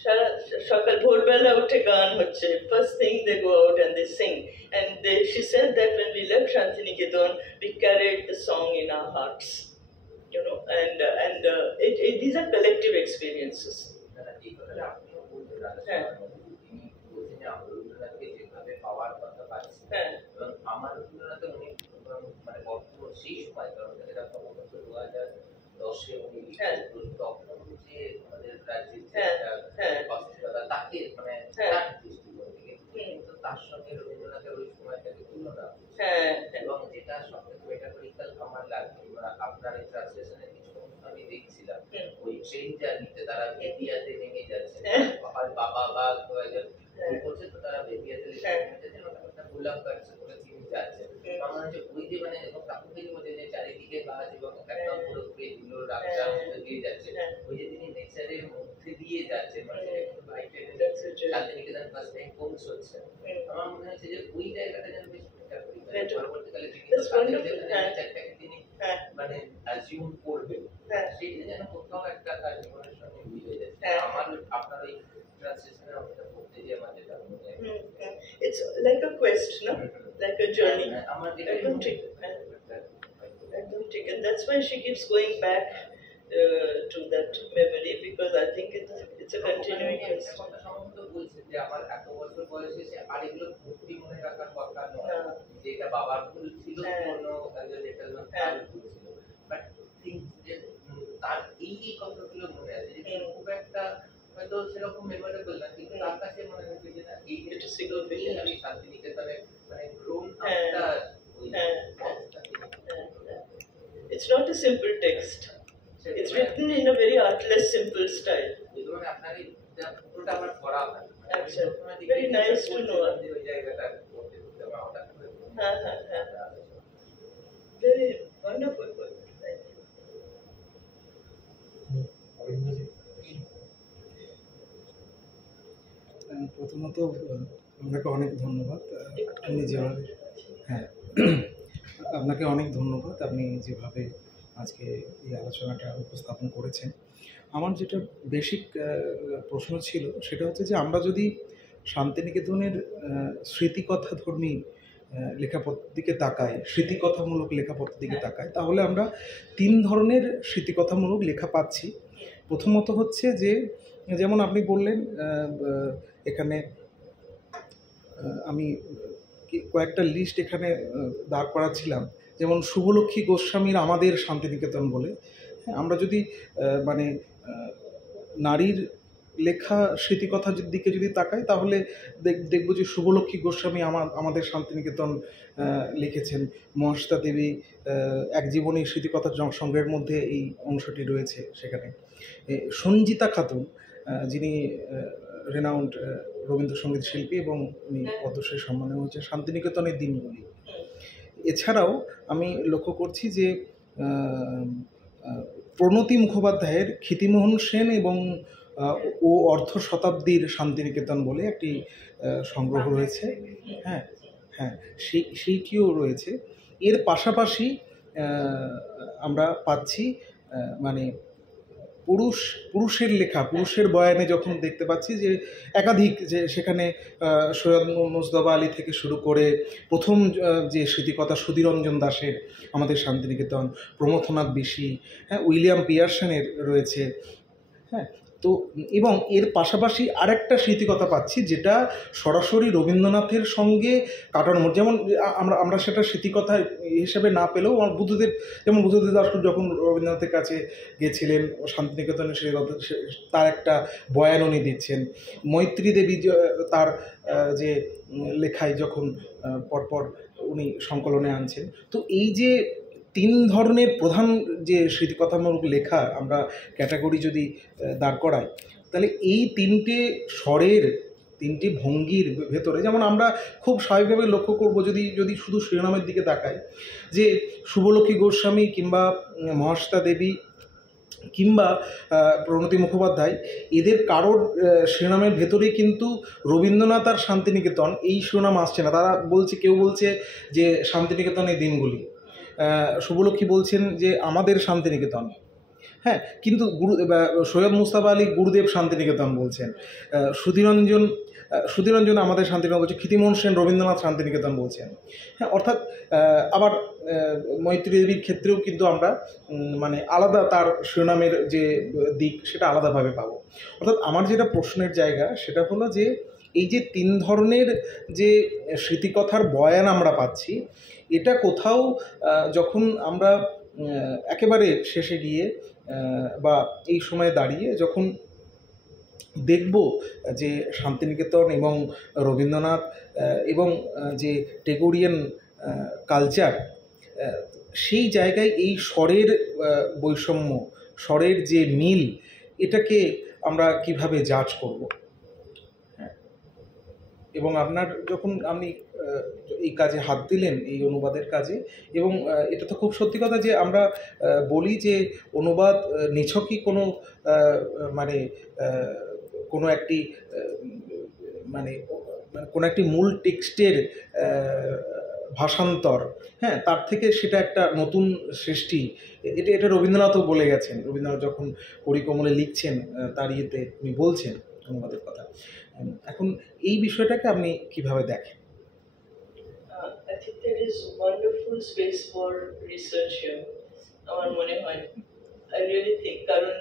সারা সকাল ভোরবেলা উঠে গান হচ্ছে, first thing they go out and they sing, and she said that when we left Shantiniketan we carried the song in our hearts, you know, and these are collective experiences. আমার রবীন্দ্রনাথের উনি মানে বর্তমান সেই সময় কারণ এটা সম্ভবত 2010-এ উনি তখন যে আমাদের রাজ্যের বাস্তবতা তাকে মানে তার দৃষ্টিকোণ থেকে কিন্তু তার সঙ্গে রবীন্দ্রনাথের ওই সময়টাকে তুলনা এবং যেটা সবথেকে মেটাফরিক্যাল আমার লাগে আপনার এই ট্রান্সলেশনের কিছু আমি দেখছিলাম ওই ট্রেন জার্নিতে তারা বেদিয়াতে নেমে যাচ্ছে আর বাবা বা বলছে তো তারা বেদিয়াতে নেমে যাচ্ছে গোলাপ গাছ করে চিনি যাচ্ছে আমার হচ্ছে ওই যে মানে প্রাকৃতিক মধ্যে যে চারিদিকে গাছ এবং একটা পুরো পেগুলো রাস্তার মধ্যে দিয়ে যাচ্ছে ওই যে তিনি নেচারের মধ্যে দিয়ে যাচ্ছে মানে একটু বাই ট্রেনে যাচ্ছে শান্তিনিকেতন বাস টাইম পৌঁছচ্ছে আমার মনে হচ্ছে যে ওই জায়গাটা যেন বেশ পরবর্তীকালে নেচারটাকে তিনি মানে অ্যাজিউম করবেন সেইটা যেন কোথাও একটা তার জীবনের সঙ্গে মিলে যাচ্ছে আমার আপনার ওই ট্রান্সলেশনের অংশটা পড়তে যে আমার যেটা মনে হয় it's like a quest, no? Like a journey. And that's why she keeps going back to that memory, because I think it's a continuing quest. যে আমার এত বছর বয়সে সে আরেকগুলো ভক্তি মনে রাখার কথা নয়, যেটা বাবার ভুল ছিল কোনো লিটল তার ভুল ছিল, বাট থিংস যে তার এই কথাগুলো মনে আছে যে খুব একটা হয়তো সেরকম মেমোরেবল না, কিন্তু তার কাছে মনে হচ্ছে যে না এই একটা সিঙ্গল ফিলিং আমি শান্তিনিকেতনে মানে গ্রোন আপটা It's not a simple text. It's written in a very artless, simple style. মানে আপনার এই পুরোটা আমার পড়া হয়। Very nice to know. Very wonderful book. Thank you. প্রথমত আপনাকে অনেক ধন্যবাদ। আপনি যেভাবে আপনাকে অনেক ধন্যবাদ, আপনি যেভাবে আজকে এই আলোচনাটা উপস্থাপন করেছেন। আমার যেটা বেসিক প্রশ্ন ছিল সেটা হচ্ছে যে আমরা যদি শান্তিনিকেতনের স্মৃতিকথাধর্মী লেখাপত্রের দিকে তাকাই, স্মৃতিকথামূলক লেখাপত্রের দিকে তাকাই, তাহলে আমরা 3 ধরনের স্মৃতিকথামূলক লেখা পাচ্ছি। প্রথমত হচ্ছে যে যেমন আপনি বললেন, এখানে আমি কয়েকটা লিস্ট এখানে দাঁড় করাচ্ছিলাম, যেমন শুভলক্ষ্মী গোস্বামীর আমাদের শান্তিনিকেতন বলে। আমরা যদি মানে নারীর লেখা স্মৃতিকথার দিকে যদি তাকাই, তাহলে দেখব যে শুভলক্ষ্মী গোস্বামী আমাদের শান্তিনিকেতন লিখেছেন। মহাশ্বেতা দেবী এক জীবনী স্মৃতিকথা সংগ্রহের মধ্যে এই অংশটি রয়েছে। সেখানে সঞ্জিতা খাতুন, যিনি রেনাউন্ড রবীন্দ্রসঙ্গীত শিল্পী এবং উনি পদ্মশ্রী সম্মানে হচ্ছে শান্তিনিকেতনের দিনগুলি। এছাড়াও আমি লক্ষ্য করছি যে প্রণতি মুখোপাধ্যায়ের ক্ষিতিমোহন সেন এবং ও অর্ধ শতাব্দীর শান্তিনিকেতন বলে একটি সংগ্রহ রয়েছে। সেইটিও রয়েছে। এর পাশাপাশি আমরা পাচ্ছি মানে পুরুষের লেখা, পুরুষের বয়ানে যখন দেখতে পাচ্ছি যে একাধিক, যে সেখানে সৈয়দ মুজতবা আলী থেকে শুরু করে প্রথম যে স্মৃতিকথা সুধীরঞ্জন দাসের আমাদের শান্তিনিকেতন, প্রমথনাথ বিশি, উইলিয়াম পিয়ারসনের রয়েছে। তো এবং এর পাশাপাশি আরেকটা স্মৃতিকথা পাচ্ছি যেটা সরাসরি রবীন্দ্রনাথের সঙ্গে কাটানো, যেমন আমরা সেটা স্মৃতিকথা হিসেবে না পেলেও আমার বুদ্ধদেব দাস যখন রবীন্দ্রনাথের কাছে গেছিলেন শান্তিনিকেতনের স্মৃতিকথা, তার একটা বয়ান উনি দিচ্ছেন। মৈত্রী দেবী তার যে লেখায় যখন পরপর উনি সংকলনে আনছেন। তো এই যে 3 ধরনের প্রধান যে স্মৃতিকথামূলক লেখা আমরা ক্যাটাগরি যদি দাঁড় করাই, তাহলে এই 3টে স্বরের, 3টি ভঙ্গির ভেতরে যেমন আমরা খুব স্বাভাবিকভাবে লক্ষ্য করব যদি শুধু শিরোনামের দিকে তাকাই, যে শুভলক্ষ্মী গোস্বামী কিংবা মহাশ্বেতা দেবী কিংবা প্রণতি মুখোপাধ্যায়, এদের কারোর শিরোনামের ভেতরেই কিন্তু রবীন্দ্রনাথ আর শান্তিনিকেতন এই শিরোনাম আসছে না। তারা বলছে, কেউ বলছে যে শান্তিনিকেতনের দিনগুলি, শুভলক্ষ্মী বলছেন যে আমাদের শান্তিনিকেতন, হ্যাঁ, কিন্তু সৈয়দ মুস্তাফা আলী গুরুদেব শান্তিনিকেতন বলছেন, সুধীরঞ্জন আমাদের শান্তিনিকেতন বলছে, ক্ষিতিমোহন সেন রবীন্দ্রনাথ শান্তিনিকেতন বলছেন। হ্যাঁ, অর্থাৎ আবার মৈত্রী দেবীর ক্ষেত্রেও কিন্তু আমরা মানে আলাদা তার শিরোনামের যে দিক সেটা আলাদাভাবে পাবো। অর্থাৎ আমার যেটা প্রশ্নের জায়গা সেটা হলো যে এই যে 3 ধরনের যে স্মৃতিকথার বয়ান আমরা পাচ্ছি, এটা কোথাও যখন আমরা একেবারে শেষে গিয়ে বা এই সময়ে দাঁড়িয়ে যখন দেখব যে শান্তিনিকেতন এবং রবীন্দ্রনাথ এবং যে টেগোরিয়ান কালচার, সেই জায়গায় এই স্বরের বৈষম্য, স্বরের যে মিল, এটাকে আমরা কিভাবে জাজ করব। এবং আপনার যখন আপনি এই কাজে হাত দিলেন, এই অনুবাদের কাজে, এবং এটা তো খুব সত্যি কথা যে আমরা বলি যে অনুবাদ নিছকই কোনো মানে কোনো একটি মানে কোনো একটি মূল টেক্সটের ভাষান্তর, হ্যাঁ, তার থেকে সেটা একটা নতুন সৃষ্টি। এটা রবীন্দ্রনাথও বলে গেছেন, রবীন্দ্রনাথ যখন করিকমলে লিখছেন তার ইয়েতে উনি বলছেন অনুবাদের কথা। এখন এই বিষয়টাকে আপনি কিভাবে দেখেন? I think there is wonderful space for research here. আমার মনে হয়, I really think, কারণ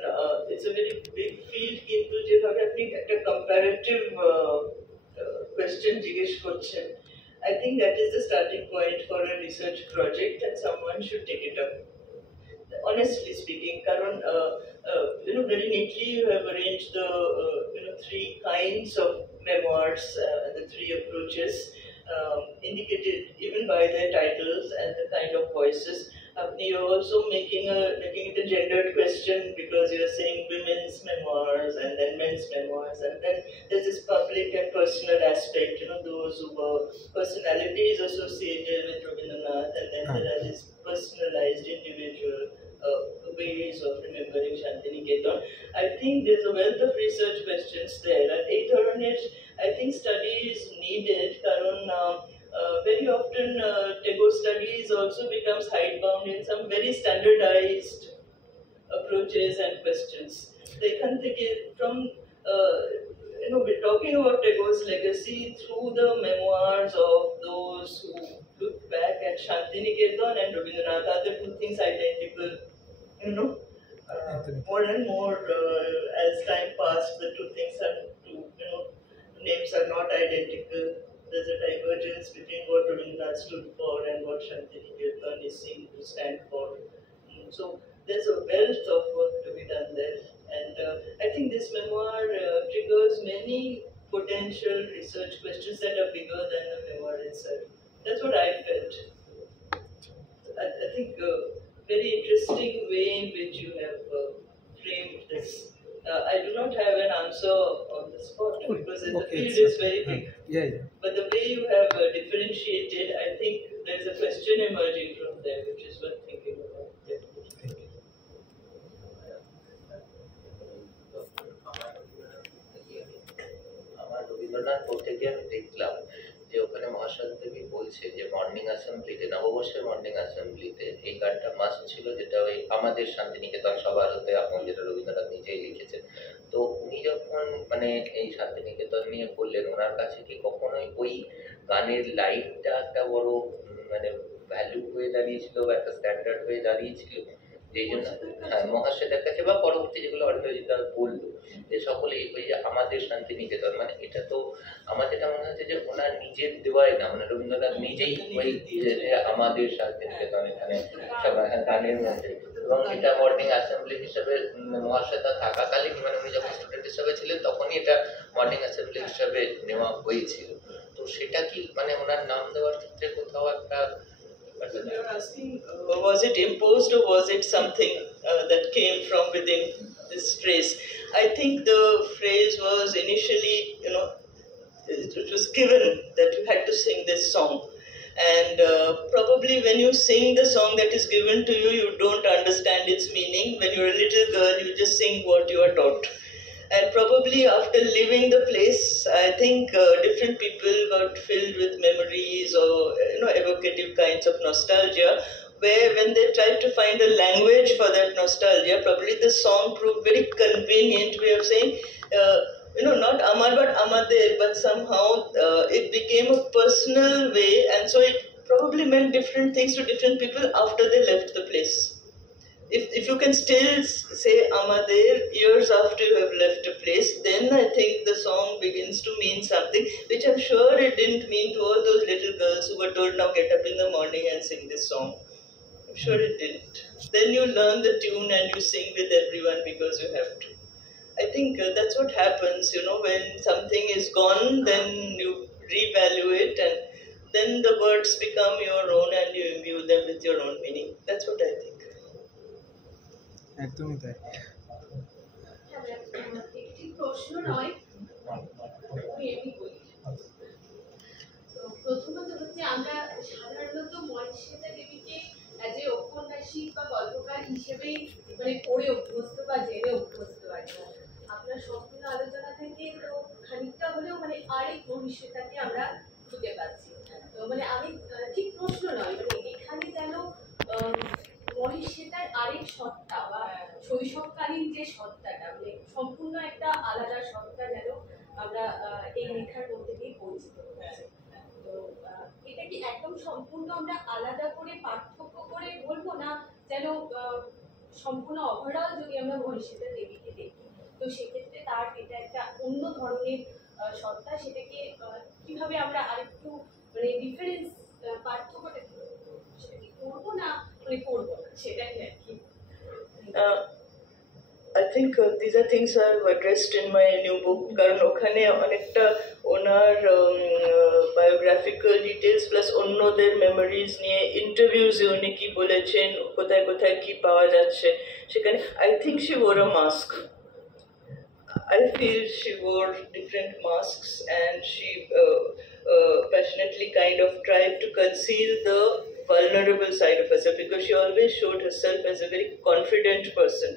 it's a very big field, কিন্তু যেভাবে আপনি একটা comparative question জিজ্ঞেস করছেন, I think that is the starting point for a research project and someone should take it up. Honestly speaking, karon very neatly you have arranged the 3 kinds of memoirs, the 3 approaches indicated even by their titles and the kind of voices. You're also making it a gendered question, because you're saying women's memoirs and then men's memoirs, and then there's this public and personal aspect, those who were personalities associated with Rabindranath, and then there are these personalized individual ways of remembering Shantiniketan. I think there's a wealth of research questions there, and এই ধরনের I think study is needed, karon very often Tagore studies also becomes hidebound in some very standardized approaches and questions. From we're talking about Tagore's legacy through the memoirs of those who look back at Shantiniketan and Rabindranath. Are the 2 things identical? More and more as time passed, the 2 things are names are not identical. There's a divergence between what Rabindranath stood for and what Shantiniketan is seen to stand for. So there's a wealth of work to be done there, and I think this memoir triggers many potential research questions that are bigger than the memoir itself. That's what I felt. I think very interesting way in which you have framed this. I do not have an answer on the spot, because the field is very big. Yeah. But the way you have differentiated, I think there is a question emerging from there, which is worth thinking about. আমার রবীন্দ্রনাথ পড়তে গিয়ে আমি দেখলাম যে ওখানে মহাশ্বেতা দেবী বলছে যে morning অ্যাসেম্বলিতে, নববর্ষের মর্নিং অ্যাসেম্বলিতে এই গানটা মাস্ট ছিল, যেটা ওই আমাদের শান্তিনিকেতন সবার হতে আপন, যেটা রবীন্দ্রনাথ নিজেই লিখেছেন। তো উনি যখন মানে এই শান্তিনিকেতন নিয়ে বললেন, ওনার কাছে কি কখনোই ওই গানের লাইনটা একটা বড় মানে ভ্যালু হয়ে দাঁড়িয়েছিল বা একটা স্ট্যান্ডার্ড হয়ে দাঁড়িয়েছিল? যেই জন্য মহাশ্বেতার কাছে বা পরবর্তী যেগুলো অরিন্দজিৎ বললো যে সকলেই ওই যে আমাদের শান্তিনিকেতন, মানে এটা তো আমার যেটা মনে হচ্ছে যে ওনার নিজের দেওয়াই না, মানে রবীন্দ্রনাথ নিজেই ওই আমাদের শান্তিনিকেতন এখানে গানের মধ্যে, এবং এটা মর্নিং অ্যাসেম্বলি হিসাবে মহাশ্বেতা থাকাকালীন, মানে উনি যখন স্টুডেন্ট হিসাবে ছিলেন তখনই এটা মর্নিং অ্যাসেম্বলি হিসাবে নেওয়া হয়েছিল। তো সেটা কি মানে ওনার নাম দেওয়ার ক্ষেত্রে কোথাও একটা You're asking, was it imposed or was it something that came from within this phrase? I think the phrase was initially, it was given that you had to sing this song. And probably when you sing the song that is given to you, you don't understand its meaning. When you're a little girl, you just sing what you are taught. And probably after leaving the place, I think different people got filled with memories or evocative kinds of nostalgia, where when they tried to find a language for that nostalgia, probably this song proved very convenient way of saying, not Amar but Amader, but somehow it became a personal way, and so it probably meant different things to different people after they left the place. If you can still say Amader years after you have left a place, then I think the song begins to mean something, which I'm sure it didn't mean to all those little girls who were told, now get up in the morning and sing this song. I'm sure it didn't. Then you learn the tune and you sing with everyone because you have to. I think that's what happens, when something is gone, then you revalue it, and then the words become your own and you imbue them with your own meaning. That's what I think. একদমই তাই। একটি প্রশ্ন নয়, আমি এমনি বলি। তো প্রথমত হচ্ছে আমরা সাধারণত মহাশ্বেতা দেবীকে যে ঔপন্যাসিক বা গল্পকার হিসেবেই পড়ে অভ্যস্ত বা জেনে অভ্যস্ত আছে। আপনার সম্পূর্ণ আলোচনা থেকে তো খানিকটা হলেও আরেক মহাশ্বেতাকে আমরা খুঁজে পাচ্ছি। তো আমি ঠিক প্রশ্ন নয়, এখানে যেন মহাশ্বেতার আরেক সত্তা বা শৈশবকালীন যে সত্তাটা সম্পূর্ণ একটা আলাদা সত্তা যেন আমরা এই লেখার মধ্যে দিয়ে পরিচিত হচ্ছি। তো এটা কি একদম সম্পূর্ণ আমরা আলাদা করে পার্থক্য করে বলবো, না যেন সম্পূর্ণ ওভারঅল যদি আমরা মহাশ্বেতা দেবীকে দেখি, তো সেক্ষেত্রে তার এটা একটা অন্য ধরনের সত্তা, সেটাকে কিভাবে আমরা আরেকটু ডিফারেন্স পার্থক্যটা সেটা কি করবো না করবো না, সেটাই আর কি। I think these are things I've addressed in my new book, কারণ ওখানে অনেকটা ওনার biographical details plus অন্যদের memories নিয়ে interviews উনি কি বলেছেন, কোথায় কোথায় কি পাওয়া যাচ্ছে সেখানে I think she wore a mask. I feel she wore different masks and she passionately kind of tried to conceal the vulnerable side of herself, because she always showed herself as a very confident person,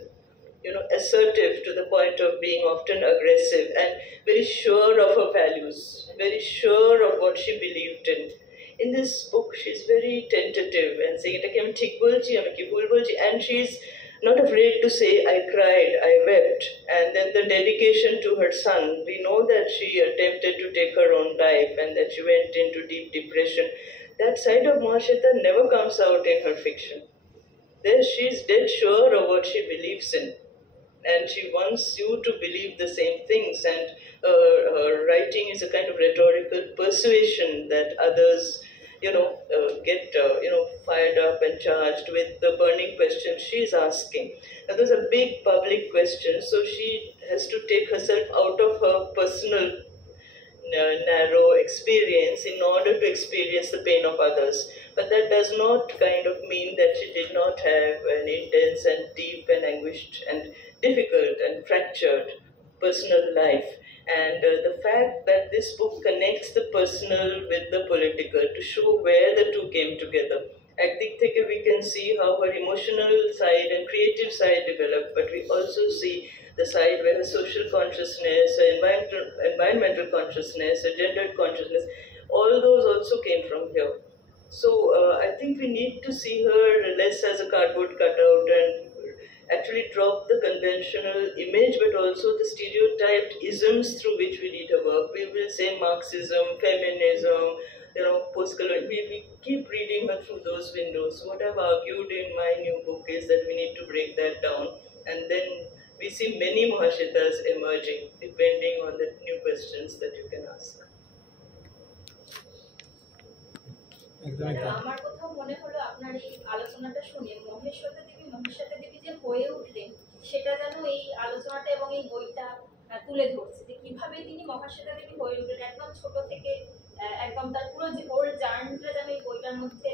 assertive to the point of being often aggressive and very sure of her values, very sure of what she believed in. In this book, she's very tentative and saying, and she's not afraid to say, I cried, I wept. And then the dedication to her son. We know that she attempted to take her own life and that she went into deep depression. That side of Mahasweta never comes out in her fiction. There she's dead sure of what she believes in. And she wants you to believe the same things. And her writing is a kind of rhetorical persuasion that others get fired up and charged with the burning questions she's asking. Now those are big public questions, so she has to take herself out of her personal narrow experience in order to experience the pain of others. But that does not kind of mean that she did not have an intense and deep and anguished and difficult and fractured personal life. And the fact that this book connects the personal with the political to show where the two came together. We can see how her emotional side and creative side developed, but we also see the side where her social consciousness, her environmental consciousness, her gendered consciousness, all those also came from here. So I think we need to see her less as a cardboard cutout and actually drop the conventional image, but also the stereotyped isms through which we read her work. We will say Marxism, feminism, post-colonial. We keep reading her through those windows. What I've argued in my new book is that we need to break that down, and then we see many Mahaswetas emerging, depending on the new questions that you can ask. আমার কথা মনে হলো আপনার এই আলোচনাটা শুনে মহাশ্বেতা দেবী যে হয়ে উঠলেন, সেটা যেন এই আলোচনাটা এবং এই বইটা তুলে ধরছে যে কিভাবে তিনি মহাশ্বেতা দেবী হয়ে উঠলেন, একদম ছোট থেকে একদম তার পুরো যে হোল জার্নিটা যেন এই বইটার মধ্যে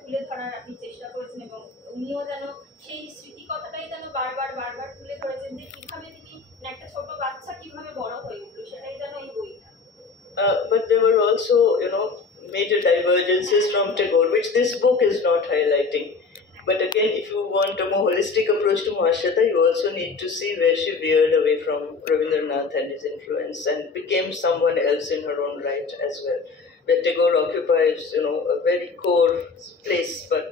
তুলে ধরার আপনি চেষ্টা করেছেন, এবং উনিও যেন সেই স্মৃতি কথাটাই যেন বারবার তুলে ধরেছেন যে কিভাবে তিনি একটা ছোট বাচ্চা কিভাবে বড় হয়ে উঠলো, সেটাই যেন এই বইটা। But there were also, major divergences from Tagore, which this book is not highlighting. But again, if you want a more holistic approach to Mahasweta, you also need to see where she veered away from Rabindranath and his influence and became someone else in her own right as well. Where Tagore occupies, a very core place, but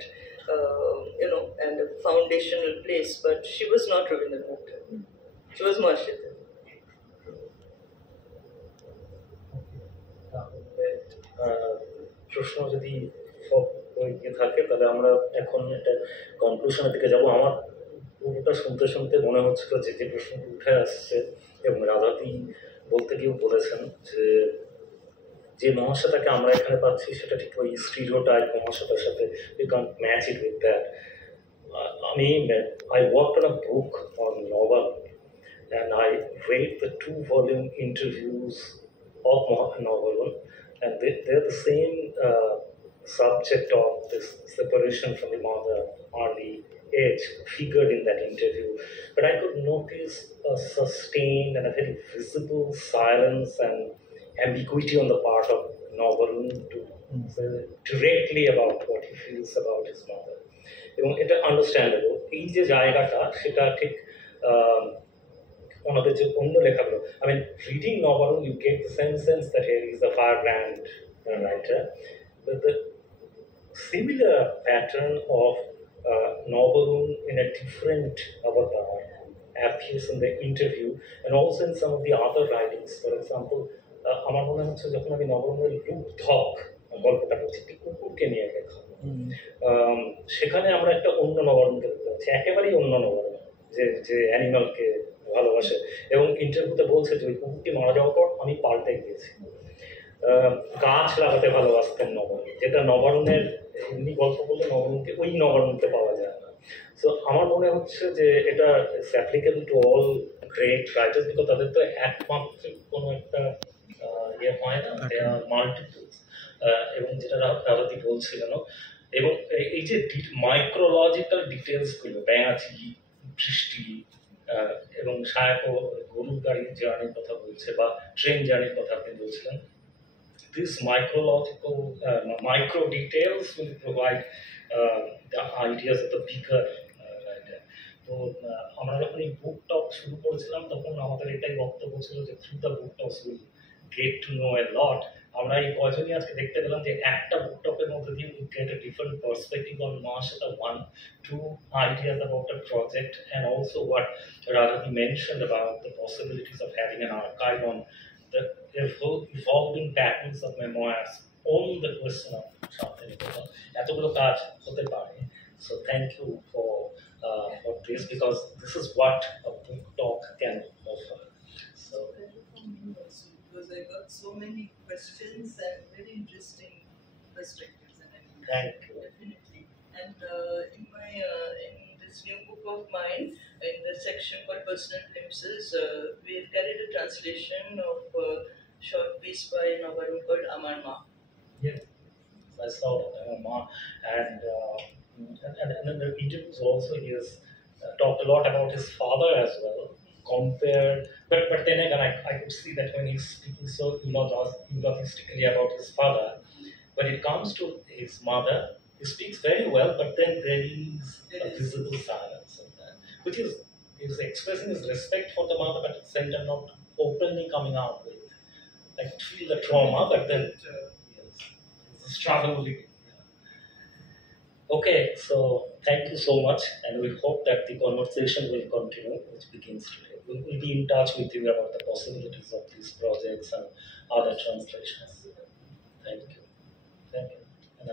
and a foundational place, but she was not Rabindranath Tagore. She was Mahasweta. প্রশ্ন যদি সব ইয়ে থাকে তাহলে আমরা এখন একটা কনক্লুশনের দিকে যাব। আমার পুরোটা শুনতে শুনতে মনে হচ্ছিল যে যে প্রশ্নটি উঠে আসছে, এবং রাধাতি বলতে গিয়েও বলেছেন যে মহাশ্বেতাকে আমরা এখানে পাচ্ছি সেটা ঠিক ওই স্টিরিওটাইপ মহাশ্বেতার সাথে we can't match it with that. I worked on a book on novel, and I read the 2-volume interviews of novel, and they're the same subject of this separation from the mother, early age, figured in that interview. But I could notice a sustained and a very visible silence and ambiguity on the part of novel to say directly about what he feels about his mother. এবং এটা understandable. এই যে জায়গাটা সেটা ঠিক আমাদের যে অন্য লেখাগুলো, reading novel, you get the same sense that here is a firebrand writer, but the similar pattern of novel in a different avatar appears in the interview and also in some of the other writings. For example, আমার মনে হচ্ছে যখন আমি নবরঙ্গের রূপধক গল্পটা করছি, একটি কুকুরকে নিয়ে লেখা, সেখানে আমরা একটা অন্য নবরঙ্গকে দেখতে পাচ্ছি, একেবারেই অন্য নবরঙ্গ, যে অ্যানিমালকে ভালোবাসে, এবং ইন্টারভিউতে বলছে যে ওই কুকুরটি মারা যাওয়ার পর আমি পাল্টে গিয়েছি। গাছ লাগাতে ভালোবাসতেন নবরঙ্গ, যেটা নবরঙ্গের এমনি গল্প বললে নবরঙ্গকে ওই নবরঙ্গতে পাওয়া যায় না। সো আমার মনে হচ্ছে যে এটা applicable to all great writers, because তাদের তো একমাত্রিক কোনো একটা ইয়ে হয় না, মাল্টিপলস। এবং যেটা রাধাতি বলছিলেন, এবং এই যে মাইক্রোলজিক্যাল ডিটেলসগুলো, ব্যাঙাচি, বৃষ্টি, এবং সায়াকো গরুর গাড়ির জার্নির কথা বলছে বা ট্রেন জার্নির কথা আপনি বলছিলেন, these micro details will provide the ideas of the bigger writer. তো আমরা যখন এই বুক টক শুরু করেছিলাম তখন আমাদের এটাই বক্তব্য ছিল যে through the book talks will get to know a lot. আমরা এই কয়জনই আজকে দেখতে পেলাম যে একটা বুক টকের মধ্যে দিয়ে we get a different perspective on Mahasweta 1, 2 ideas about a project, and also what Radhati mentioned about the possibilities of having an archive on the evolving patterns of memoirs on the question of Shantiniketan. এতগুলো কাজ হতে পারে। So thank you for this, because this is what a book talk can offer. So because I got so many questions and very interesting perspectives, and thank you. Definitely. And in this new book of mine, in the section called Personal Glimpses, we have carried a translation of a short piece by Navarun called Amar Ma. Yes, I saw that, Amar Ma, and in the interviews also he has talked a lot about his father as well, compared, but then again I could see that when he's speaking so eulogistically about his father, when it comes to his mother, he speaks very well, but then there is a visible silence in that, which is expressing his respect for the mother, but at the same time not openly coming out with, like, feel the trauma, but then yes, it's a struggle. Okay, so thank you so much, and we hope that the conversation will continue, which begins today. We'll be in touch with you about the possibilities of these projects and other translations. Thank you. Thank you. And